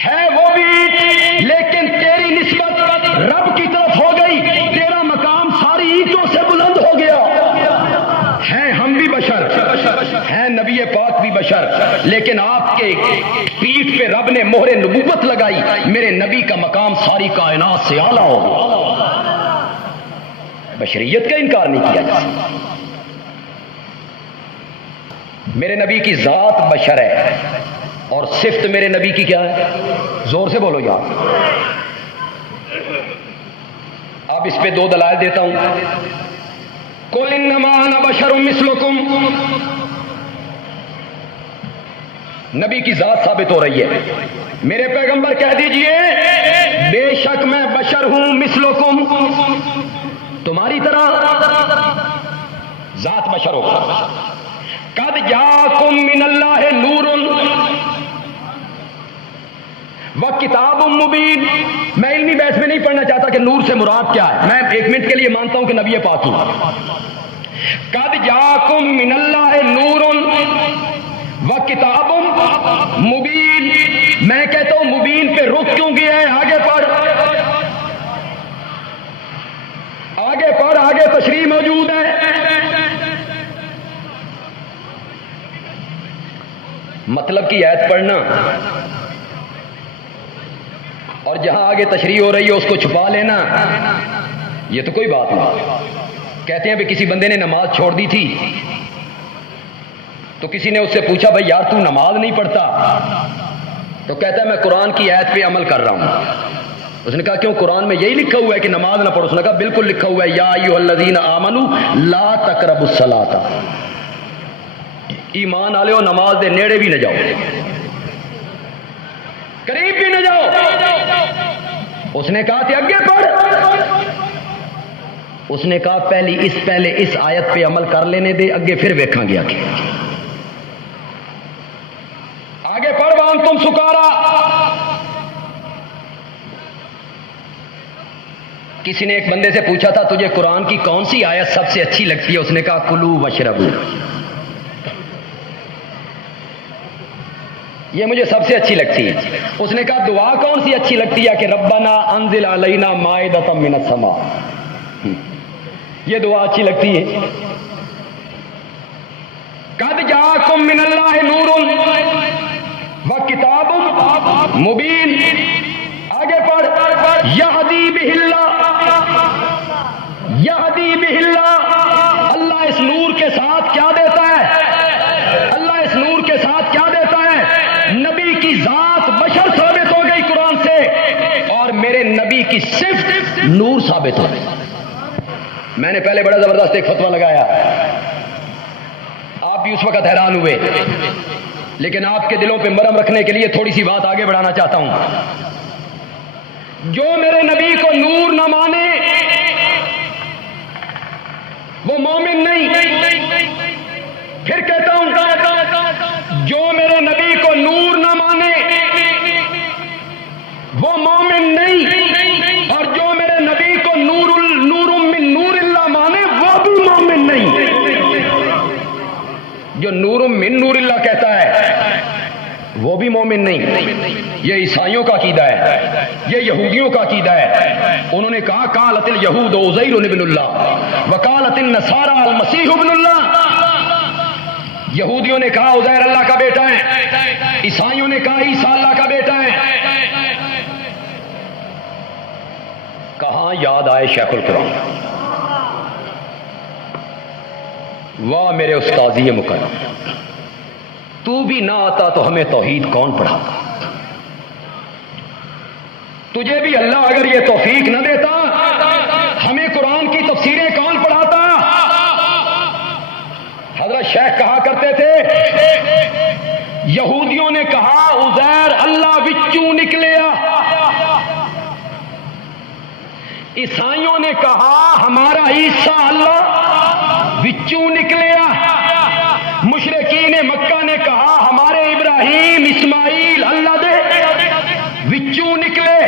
ہے وہ بھی اینٹ، لیکن تیری نسبت رب کی طرف ہو گئی، تیرا مقام ساری اینٹوں سے بلند ہو گیا. ہیں ہم بھی بشر، ہیں نبی پاک بھی بشر، لیکن آپ کے پیٹھ پہ رب نے مہر نبوت لگائی. میرے نبی کا مقام ساری کائنات سے اعلیٰ ہو گیا. بشریت کا انکار نہیں کیا جا سکتا. میرے نبی کی ذات بشر ہے اور صفت میرے نبی کی کیا ہے؟ زور سے بولو یار. اب اس پہ دو دلائل دیتا ہوں. قل انما انا بشر مثلکم، نبی کی ذات ثابت ہو رہی ہے. میرے پیغمبر کہہ دیجئے بے شک میں بشر ہوں مثلکم، تمہاری طرح. ذات بشر ہوگا. قد جاءکم من اللہ نور وکتاب مبین. میں علمی بحث میں نہیں پڑھنا چاہتا کہ نور سے مراد کیا ہے، میں ایک منٹ کے لیے مانتا ہوں کہ نبی پاک ہوں. قد جاءکم من اللہ نور وکتاب مبین. میں کہتا ہوں مبین پہ رک کیوں گیا ہے؟ آگے پڑھ، آگے پڑھ، آگے تشریح موجود ہے. مطلب کی آیت پڑھنا اور جہاں آگے تشریح ہو رہی ہے اس کو چھپا لینا، یہ تو کوئی بات نہیں. کہتے ہیں بھی کسی بندے نے نماز چھوڑ دی تھی تو کسی نے اس سے پوچھا بھائی یار تو نماز نہیں پڑھتا؟ تو کہتا ہے میں قرآن کی آیت پہ عمل کر رہا ہوں. اس نے کہا کیوں؟ قرآن میں یہی لکھا ہوا ہے کہ نماز نہ پڑھو. اس نے کہا بالکل لکھا ہوا ہے یا ایھا الذین آمنوا لا تقربوا الصلاۃ، ایمان والےو نماز دے نیڑے بھی نہ جاؤ، قریب بھی نہ جاؤ. اس نے کہا کہ آگے پڑھ. اس نے کہا پہلے اس آیت پہ عمل کر لینے دے، اگے پھر ویکھاں گے. آگے پڑھ وانتم سکارا. کسی نے ایک بندے سے پوچھا تھا تجھے قرآن کی کون سی آیت سب سے اچھی لگتی ہے؟ اس نے کہا کلوا واشربوا، یہ مجھے سب سے اچھی لگتی ہے. اس نے کہا دعا کون سی اچھی لگتی ہے؟ کہ ربنا انزل علینا مائدۃ من السماء، یہ دعا اچھی لگتی ہے. قد جاءکم من اللہ نور وکتاب مبین. آگے پڑھ یہدی بہ اللہ، یہدی بہ اللہ. اللہ اس نور کے ساتھ کیا دیتا ہے؟ اللہ اس نور کی صفت نور ثابت ہو. میں نے پہلے بڑا زبردست ایک فتویٰ لگایا، آپ بھی اس وقت حیران ہوئے، لیکن آپ کے دلوں پہ مرہم رکھنے کے لیے تھوڑی سی بات آگے بڑھانا چاہتا ہوں. جو میرے نبی کو نور نہ مانے وہ مومن نہیں. پھر کہتا ہوں، جو میرے نبی کو نور نہ مانے وہ مومن نہیں، اور جو میرے نبی کو نور من نور اللہ مانے وہ بھی مومن نہیں. جو نور من نور اللہ کہتا ہے وہ بھی مومن نہیں. یہ عیسائیوں کا عقیدہ ہے، یہ یہودیوں کا عقیدہ ہے. انہوں نے کہا قالت الیہود عزیر ابن اللہ وقالت النصارى المسیح ابن اللہ. یہودیوں نے کہا عزیر اللہ کا بیٹا ہے، عیسائیوں نے کہا عیسیٰ اللہ کا بیٹا ہے. کہاں یاد آئے شیخ القرآن. واہ میرے استاذی مکرم، تو بھی نہ آتا تو ہمیں توحید کون پڑھاتا؟ تجھے بھی اللہ اگر یہ توفیق نہ دیتا ہمیں قرآن کی تفسیریں کون پڑھاتا؟ حضرت شیخ کہا کرتے تھے، یہودیوں نے کہا عزیر اللہ وچوں نکلیا، عیسائیوں نے کہا ہمارا عیسیٰ اللہ وچوں نکلیا، مشرکین مکہ نے کہا ہمارے ابراہیم اسماعیل اللہ دے وچوں نکلے.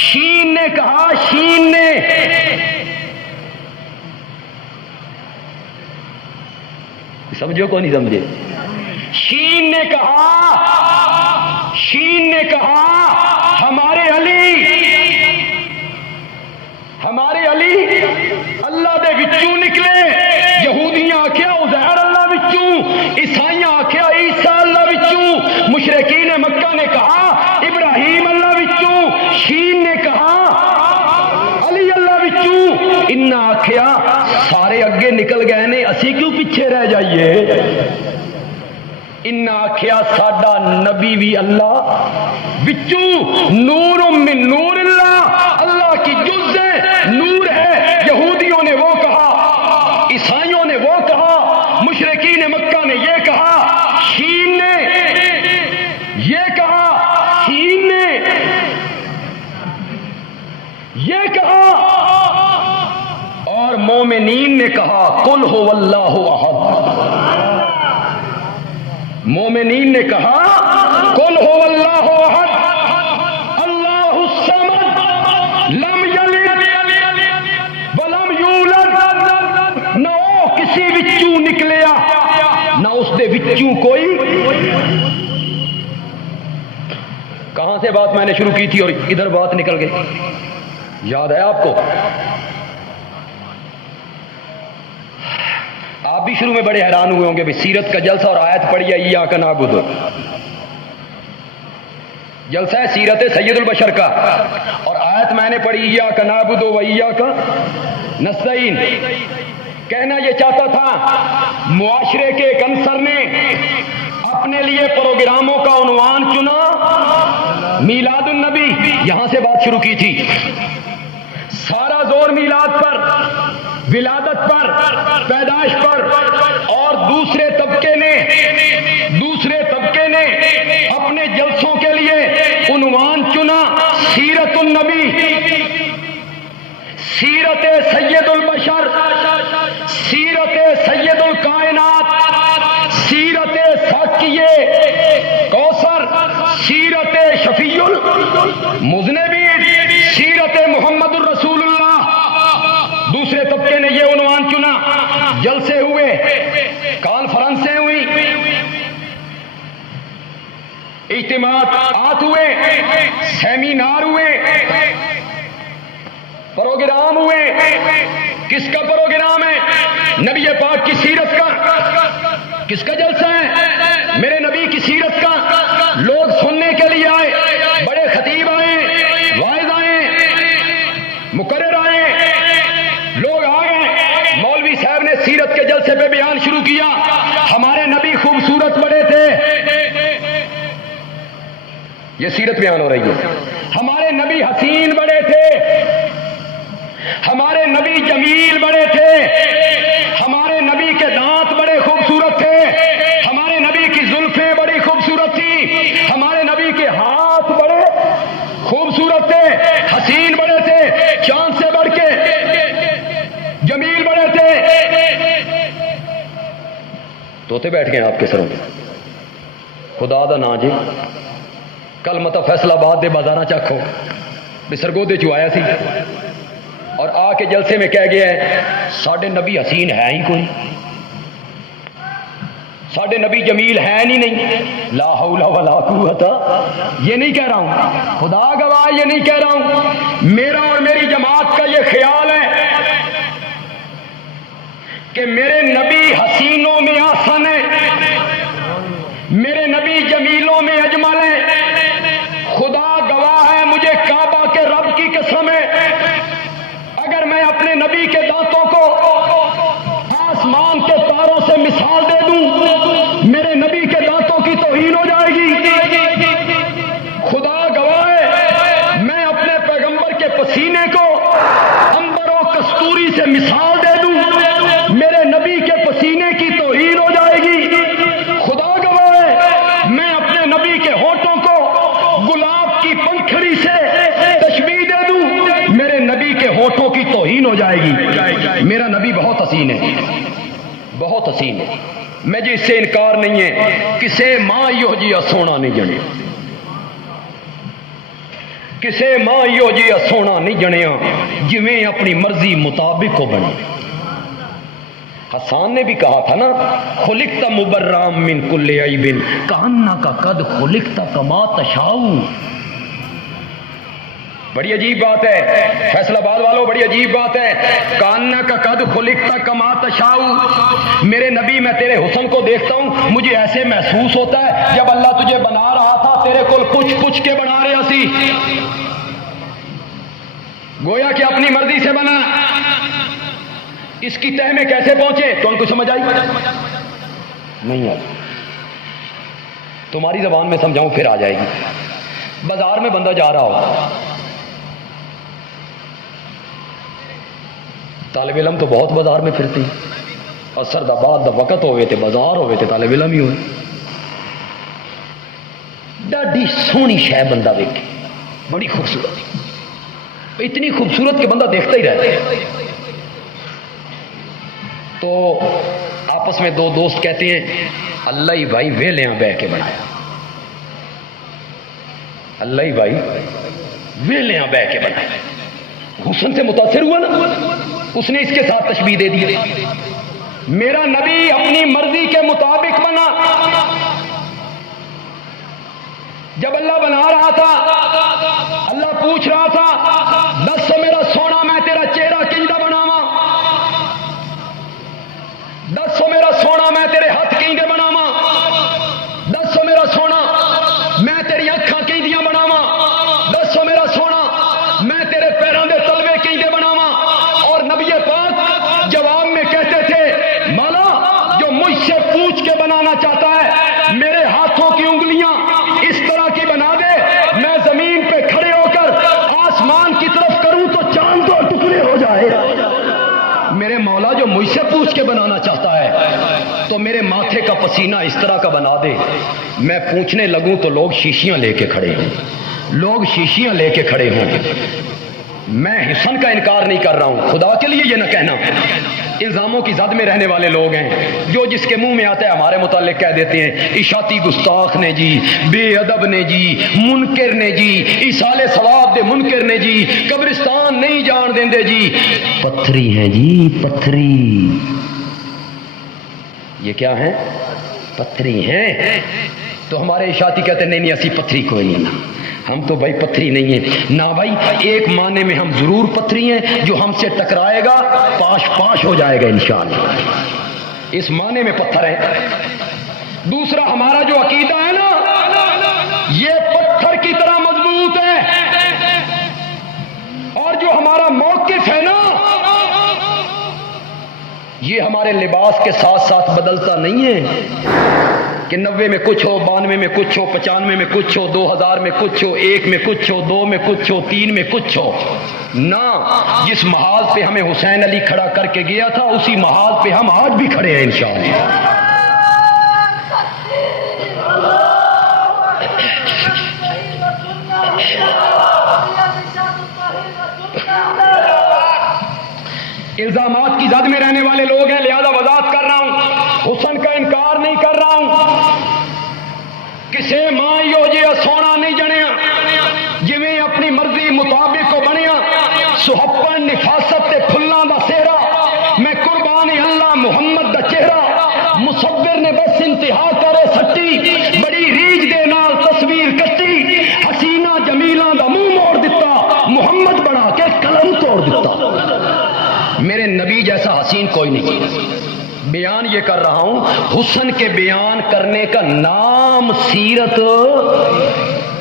شین نے کہا، شین نے سمجھو کو نہیں سمجھے، شین نے کہا ہمارے علی اللہ دے وچوں نکلے. یہودیاں آکھیا عزیر اللہ وچوں، عیسائیاں آکھیا عیسیٰ اللہ وچوں، مشرکین مکہ نے کہا ابراہیم اللہ وچوں، شین نے کہا علی اللہ وچوں. انہاں آکھیا سارے اگے نکل گئے نے، اسی کیوں پیچھے رہ جائیے؟ انہاں آکھیا ساڈا نبی بھی اللہ وچوں، نور من نور اللہ، اللہ کی جز ہے، نور ہے. یہودیوں نے وہ کہا، عیسائیوں نے وہ کہا، مشرکین مکہ نے یہ کہا، شین نے یہ کہا، شین نے یہ کہا، اور مومنین نے کہا قل هو اللہ احد. مومنین نے کہا قل هو اللہ احد اللہ الصمد لم یلد ولم یولد. نہ وہ کسی وچوں نکلیا نہ اس دے وچوں کوئی. کہاں سے بات میں نے شروع کی تھی اور ادھر بات نکل گئی، یاد ہے آپ کو؟ آپ بھی شروع میں بڑے حیران ہوئے ہوں گے، سیرت کا جلسہ اور آیت پڑھی ہے ایاک نعبد. جلسہ ہے سیرت سید البشر کا، اور آیت میں نے پڑھی ایاک نعبد و ایاک نستعین. کہنا یہ چاہتا تھا معاشرے کے ایک عنصر نے اپنے لیے پروگراموں کا عنوان چنا میلاد النبی. یہاں سے بات شروع کی تھی. سارا زور میلاد پر، ولادت پر، پیدائش پر، اور دوسرے طبقے نے اپنے جلسوں کے لیے عنوان چنا سیرت النبی، سیرت سید البشر، سیرت سید الکائنات، سیرت ساقیے کوثر، سیرت شفیع المذنبین، سیرت محمد الرسول اللہ. دوسرے طبقے نے یہ عنوان چنا. جلسے ہوئے، کانفرنسیں ہوئی، اجتماعات ہوئے، سیمینار ہوئے، پروگرام ہوئے. کس کا پروگرام ہے؟ نبی پاک کی سیرت کا. کس کا جلسہ ہے؟ میرے نبی کی سیرت کا. لوگ سننے کے لیے آئے، بڑے خطیب آئے، واعظ آئے، مقرر آئے، لوگ آ گئے. مولوی صاحب نے سیرت کے جلسے پہ بیان شروع کیا. ہمارے نبی خوبصورت بڑے تھے، یہ سیرت بیان ہو رہی ہے. ہمارے ہمارے نبی حسین بڑے تھے، ہمارے نبی جمیل بڑے تھے، ہمارے نبی کے دانت بڑے خوبصورت تھے، ہمارے نبی کی زلفیں بڑی خوبصورت تھی، ہمارے نبی کے ہاتھ بڑے خوبصورت تھے، حسین بڑے تھے، چاند سے بڑھ کے جمیل بڑے تھے۔ توتے بیٹھ گئے آپ کے سروں میں، خدا دا نا جی کل متا فیصلہ آباد دے بازاراں چکھو بسرگودے چ آیا سی اور آ کے جلسے میں کہہ گیا ہے ساڈے نبی حسین ہے ہی کوئی، ساڈے نبی جمیل ہے نہیں، لا حول ولا قوت، یہ نہیں کہہ رہا ہوں، خدا گواہ یہ نہیں کہہ رہا ہوں، میرا اور میری جماعت کا یہ خیال ہے کہ میرے نبی حسینوں میں آسن ہے، میرے نبی جمیلوں میں اجمل ہے، خدا گواہ ہے مجھے کعبہ کے رب کی قسم ہے، اگر میں اپنے نبی کے دانتوں کو آسمان کے تاروں سے مثال دے دوں میرے نبی کے دانتوں کی توہین ہو جائے گی، خدا گواہ ہے میں اپنے پیغمبر کے پسینے کو عنبر و کستوری سے مثال دے دوں میرے نبی کے پسینے کی توہین ہو جائے گی، خدا گواہ ہے میں اپنے نبی کے ہونٹوں کو گلاب کی پنکھڑی سے تشبیہ دے دوں میرے نبی کے ہونٹوں کی توہین ہو جائے گی، میرا نبی بہت حسین ہے، بہت حسین ہے، میں جی اس سے انکار نہیں ہے، کسے ماں یو جی سونا نہیں جنے، کسے ماں یو جی سونا نہیں جنیا جویں اپنی مرضی مطابق ہو بنے۔ حسان نے بھی کہا تھا نا خلقت مبرام من کل عیب کانک قد خلقت کما تشاء، بڑی عجیب بات ہے فیصل آباد والوں، بڑی عجیب بات ہے، کانک قد خلقت کما تشاء، میرے نبی میں تیرے حسن کو دیکھتا ہوں مجھے ایسے محسوس ہوتا ہے جب اللہ تجھے بنا رہا تھا تیرے کو کچھ کچھ کے بنا رہا سی، گویا کہ اپنی مرضی سے بنا، اس کی تہ میں کیسے پہنچے تو ان کو سمجھ آئی نہیں آئی، تمہاری زبان میں سمجھاؤں پھر آ جائے گی۔ بازار میں بندہ جا رہا ہو، طالب علم تو بہت بازار میں پھرتے اور سرد آباد دا وقت ہوئے تے بازار ہوئے تے طالب علم ہی ہوئے، ڈاڈی سونی شے بندہ دیکھے بڑی خوبصورت، اتنی خوبصورت کہ بندہ دیکھتا ہی رہتا ہے، تو آپس میں دو دوست کہتے ہیں اللہ ہی بھائی ویلیاں بہ کے بنایا، اللہ ہی بھائی ویلیاں بہ کے بنایا، حسن سے متاثر ہوا نا، اس نے اس کے ساتھ تشبیہ دے دی، میرا نبی اپنی مرضی کے مطابق بنا، جب اللہ بنا رہا تھا اللہ پوچھ رہا تھا دس میرا سونا میں تیرا چہرہ کنجا بناواں، دس میرا سونا میں تیرے ہاتھ کیندے بناواں، دس میرا سونا میں تیری اکھاں کیندیاں بناواں، دس میرا سونا میں تیرے پیراں دے تلوے کیندے بناواں، اور نبی پاک جواب میں کہتے تھے مولا جو مجھ سے پوچھ کے بنانا چاہتا ہے میرے ہاتھوں کی انگلیاں اس طرح کی بنا دے میں زمین پہ کھڑے ہو کر آسمان کی طرف کروں تو چاند دو ٹکڑے ہو جائے، میرے مولا جو مجھ سے پوچھ کے بنانا چاہتا ہے تو میرے ماتھے کا پسینہ اس طرح کا بنا دے میں پوچھنے لگوں تو لوگ شیشیاں لے کے کھڑے ہوں، لوگ شیشیاں لے کے کھڑے ہوں، میں حسن کا انکار نہیں کر رہا ہوں، خدا کے لیے یہ نہ کہنا، الزاموں کی زد میں رہنے والے لوگ ہیں جو جس کے منہ میں آتا ہے ہمارے متعلق کہہ دیتے ہیں اشاعتی گستاخ نے جی، بے ادب نے جی، منکر نے جی، ایصال ثواب دے منکر نے جی، قبرستان نہیں جان دیندے جی، پتھری ہیں جی پتھری، یہ کیا ہیں پتھری ہیں، تو ہمارے اشاعتی کہتے ہیں نہیں اسی پتھری کوئی نہیں، ہم تو بھائی پتھری نہیں ہیں نہ بھائی، ایک معنی میں ہم ضرور پتھری ہیں، جو ہم سے ٹکرائے گا پاش پاش ہو جائے گا انشاءاللہ، اس معنی میں پتھر ہے۔ دوسرا ہمارا جو عقیدہ ہے نا یہ پتھر کی طرح مضبوط ہے، اور جو ہمارا موقف ہے نا یہ ہمارے لباس کے ساتھ ساتھ بدلتا نہیں ہے، کہ 90 میں کچھ ہو، 92 میں کچھ ہو، 95 میں کچھ ہو، 2000 میں کچھ ہو، 1 میں کچھ ہو، 2 میں کچھ ہو، 3 میں کچھ ہو نہ، جس محاذ پہ ہمیں حسین علی کھڑا کر کے گیا تھا اسی محاذ پہ ہم آج بھی کھڑے ہیں انشاءاللہ۔ الزامات کی زد میں رہنے والے لوگ ہیں، لہذا وضاحت کر رہا ہوں، حسن کا انکار نہیں کر رہا ہوں۔ کسے ماں یو جی سونا نہیں جنیا، جویں اپنی مرضی مطابق کو بنیا، سہپن نفاست تے پھلاں دا سہرا، میں قربانی اللہ محمد دا چہرہ، مصور نے بس انتہا کرے سٹی، بڑی ریج دے نال تصویر کٹی، حسینہ جمیلاں دا منہ موڑ دتا، محمد بنا کے قلم توڑ دتا۔ میرے نبی جیسا حسین کوئی نہیں۔ بیان یہ کر رہا ہوں، حسن کے بیان کرنے کا نام سیرت،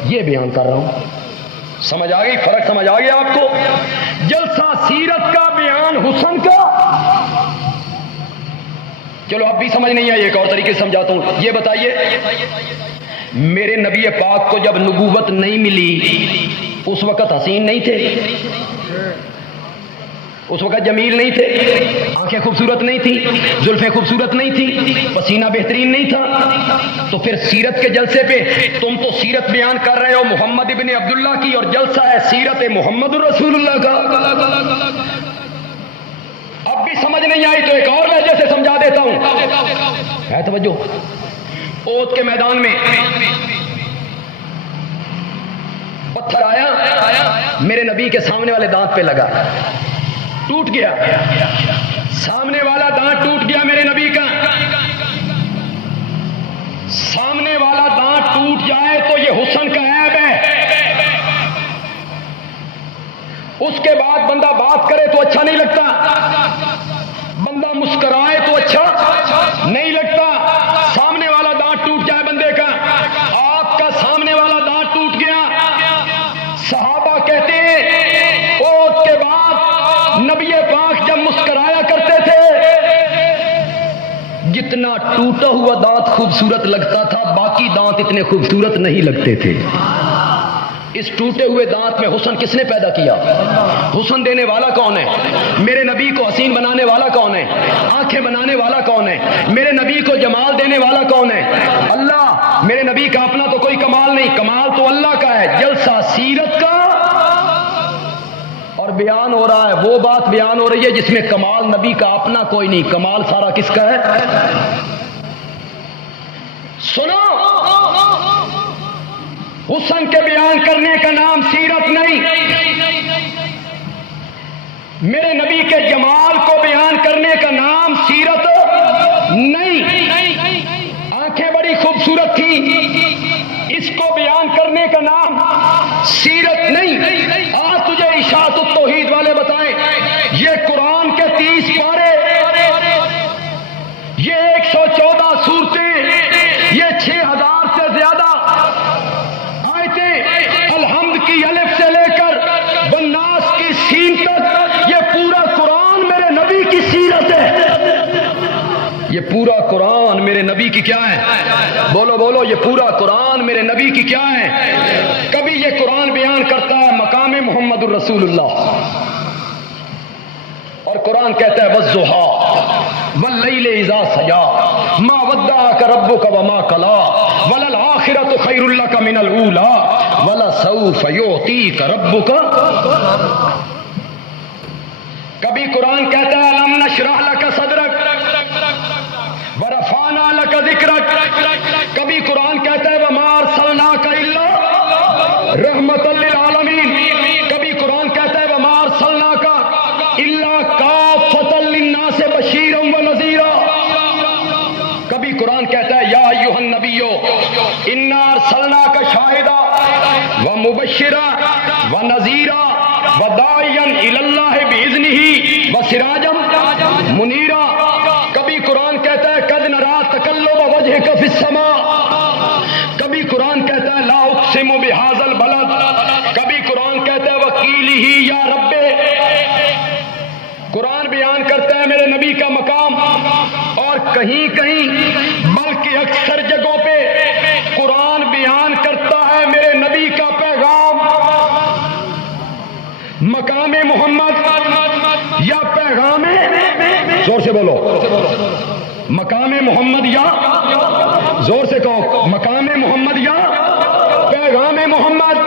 یہ بیان کر رہا ہوں۔ سمجھ آ گئی؟ فرق سمجھ آ گیا آپ کو؟ جلسہ سیرت کا، بیان حسن کا۔ چلو اب بھی سمجھ نہیں آئی، ایک اور طریقے سے سمجھاتا ہوں۔ یہ بتائیے، میرے نبی پاک کو جب نبوت نہیں ملی اس وقت حسین نہیں تھے؟ اس وقت جمیل نہیں تھے؟ آنکھیں خوبصورت نہیں تھیں؟ زلفیں خوبصورت نہیں تھیں؟ پسینہ بہترین نہیں تھا؟ تو پھر سیرت کے جلسے پہ تم تو سیرت بیان کر رہے ہو محمد ابن عبداللہ کی، اور جلسہ ہے سیرت محمد الرسول اللہ کا۔ اب بھی سمجھ نہیں آئی تو ایک اور وجہ سے سمجھا دیتا ہوں، ہے توجہ؟ اوت کے میدان میں پتھر آیا، میرے نبی کے سامنے والے دانت پہ لگا، ٹوٹ گیا، سامنے والا دانت ٹوٹ گیا میرے نبی کا۔ سامنے والا دانت ٹوٹ جائے تو یہ حسن کا عیب ہے۔ اس کے بعد بندہ بات کرے تو اچھا نہیں لگتا، بندہ مسکرائے تو اچھا نہیں لگتا۔ سامنے والا دانت ٹوٹ جائے بندے کا، آپ کا سامنے والا دانت ٹوٹ گیا، صحابہ کہتے ہیں اوت کے بعد نبی پاک جب مسکرایا کرتے تھے، جتنا ٹوٹا ہوا دانت خوبصورت لگتا تھا باقی دانت اتنے خوبصورت نہیں لگتے تھے۔ اس ٹوٹے ہوئے دانت میں حسن کس نے پیدا کیا؟ حسن دینے والا کون ہے؟ میرے نبی کو حسین بنانے والا کون ہے؟ آنکھیں بنانے والا کون ہے؟ میرے نبی کو جمال دینے والا کون ہے؟ اللہ۔ میرے نبی کا اپنا تو کوئی کمال نہیں، کمال تو اللہ کا ہے۔ جلسہ سیرت کا اور بیان ہو رہا ہے، وہ بات بیان ہو رہی ہے جس میں کمال نبی کا اپنا کوئی نہیں، کمال سارا کس کا ہے؟ سنو، حسن کے بیان کرنے کا نام سیرت نہیں، میرے نبی کے جمال کو بیان کرنے کا نام سیرت نہیں۔ آنکھیں بڑی خوبصورت تھیں، اس کو بیان کرنے کا نام سیرت نہیں۔ آج تجھے اشاعت التوحید والے بتائیں، یہ قرآن کے 30 پارے، یہ 114 سورتیں، یہ 6000 سے زیادہ آیتیں، الحمد کی الف سے لے کر والناس کی سین تک، یہ پورا قرآن میرے نبی کی سیرت ہے۔ یہ پورا قرآن میرے نبی کی کیا ہے؟ بولو بولو، یہ پورا قرآن میرے نبی کی کیا ہے؟ کبھی یہ قرآن بیان کرتا ہے مقام محمد الرسول اللہ، اور قرآن کہتا ہے والضحیٰ واللیل اذا سجا ما ودعک ربک وما قلی وللآخرۃ خیر لک من الاولی ولسوف یعطیک ربک۔ کبھی قرآن کہتا ہے الم نشرح لک صدرک ورفعنا لک ذکرک، کبھی قرآن کہتا ہے وما ارسلناک الا رحمۃ للعالمین، کبھی قرآن کہتا ہے وما ارسلناک الا کافۃ للناس بشیرا ونذیرا، کبھی قرآن کہتا ہے یا ایھا النبی انا ارسلناک شاہدا ومبشرا ونذیرا وداعیا الی اللہ باذنہ وسراجا منیرا، کبھی قرآن کہتا ہے قد نری تقلب وجهک فی السماء، کبھی قرآن کہتا ہے لا اقسم بهذا البلد، کبھی قرآن کہتا ہے وکیلہ یا رب۔ قرآن بیان کرتا ہے میرے نبی کا مقام، اور کہیں کہیں بلکہ اکثر جگہوں پہ مقام محمد یا پیغام، زور سے بولو، مقام محمد یا، زور سے کہو، مقام محمد یا پیغام محمد۔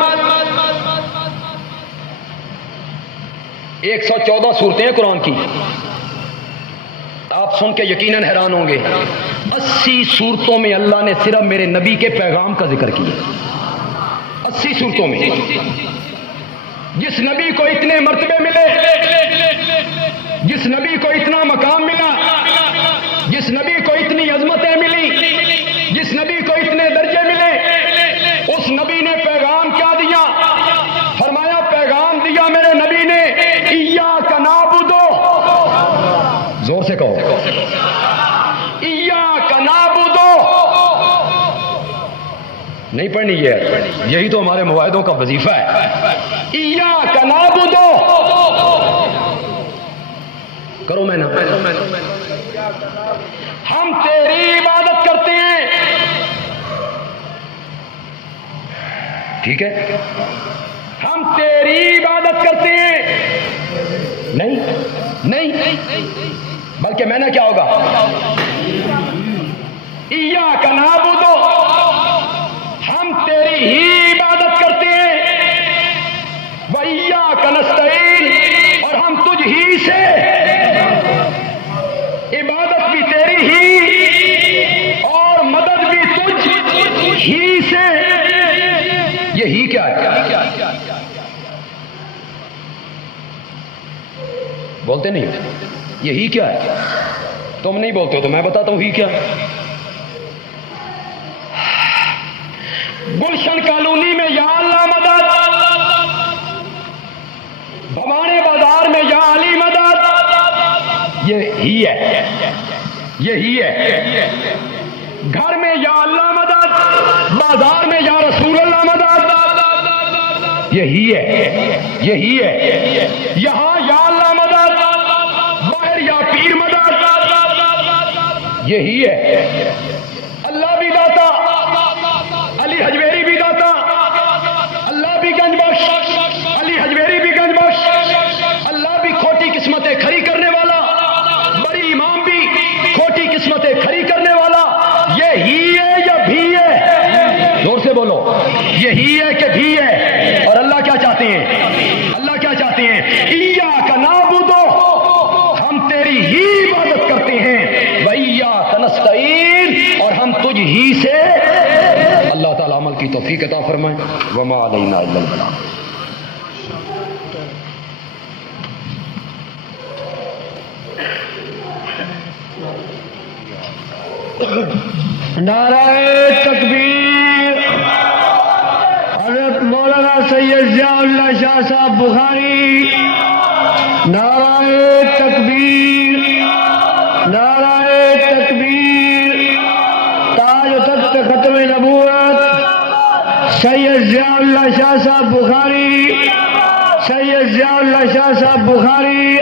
114 صورتیں ہیں قرآن کی، آپ سن کے یقیناً حیران ہوں گے۔ 80 صورتوں میں اللہ نے صرف میرے نبی کے پیغام کا ذکر کیا، 80 صورتوں میں۔ جس نبی کو اتنے مرتبے ملے، جس نبی کو اتنا مقام ملا، جس نبی کو اتنی عظمتیں ملی، جس نبی کو اتنے درجے ملے، اس نبی نے پیغام کیا دیا؟ فرمایا پیغام دیا میرے نبی نے ایاک نعبد، زور سے کہو، ایاک نعبد۔ نہیں پڑھنی ہے، یہی تو ہمارے مواعظوں کا وظیفہ ہے، ایاک نعبد، کرو میں نا، ہم تیری عبادت کرتے ہیں، ٹھیک ہے، ہم تیری عبادت کرتے ہیں، نہیں بلکہ میں نے کیا ہوگا، ایاک نعبد، ہم تیری ہی عبادت کرتے ہیں، وایاک نستعین، اور ہم تجھ ہی سے، عبادت بھی تیری ہی اور مدد بھی تجھ ہی سے۔ یہی کیا ہے؟ بولتے نہیں، یہی کیا ہے؟ تم نہیں بولتے ہو تو میں بتاتا ہوں ہی کیا۔ گلشن کالونی میں یا اللہ مدد، بھوانے بازار میں یا علی مدد، یہی ہے، یہی ہے۔ گھر میں یا اللہ مدد، بازار میں یا رسول اللہ مدد، یہی ہے، یہی ہے۔ یہاں یا اللہ مدد، باہر یا پیر مدد، یہی ہے۔ اللہ بھی داتا، علی حجویری بھی داتا، اللہ بھی گنج بخش، علی حجویری بھی گنج بخش، اللہ بھی کھوٹی قسمتیں کھری کرنے والا، بڑی امام بھی کھوٹی قسمتیں کھری کرنے والا۔ یہی ہے یا بھی ہے؟ زور سے بولو، یہی ہے کہ بھی ہے؟ اور اللہ کیا چاہتے ہیں؟ اللہ کیا چاہتے ہیں؟ ایاک نعبد، ہم تیری ہی عبادت کرتے ہیں، وایاک نستعین، اور ہم تجھ ہی سے۔ اللہ تعالی عمل کی توفیق عطا فرمائے، وما علینا الا البلاغ۔ نعرہ تکبیر، حضرت مولانا سید ضیاء اللہ شاہ صاحب بخاری، نعرہ تکبیر، نعرہ تکبیر، تاج و تخت ختم نبوت سید ضیاء اللہ شاہ صاحب بخاری، سید ضیاء اللہ شاہ صاحب بخاری۔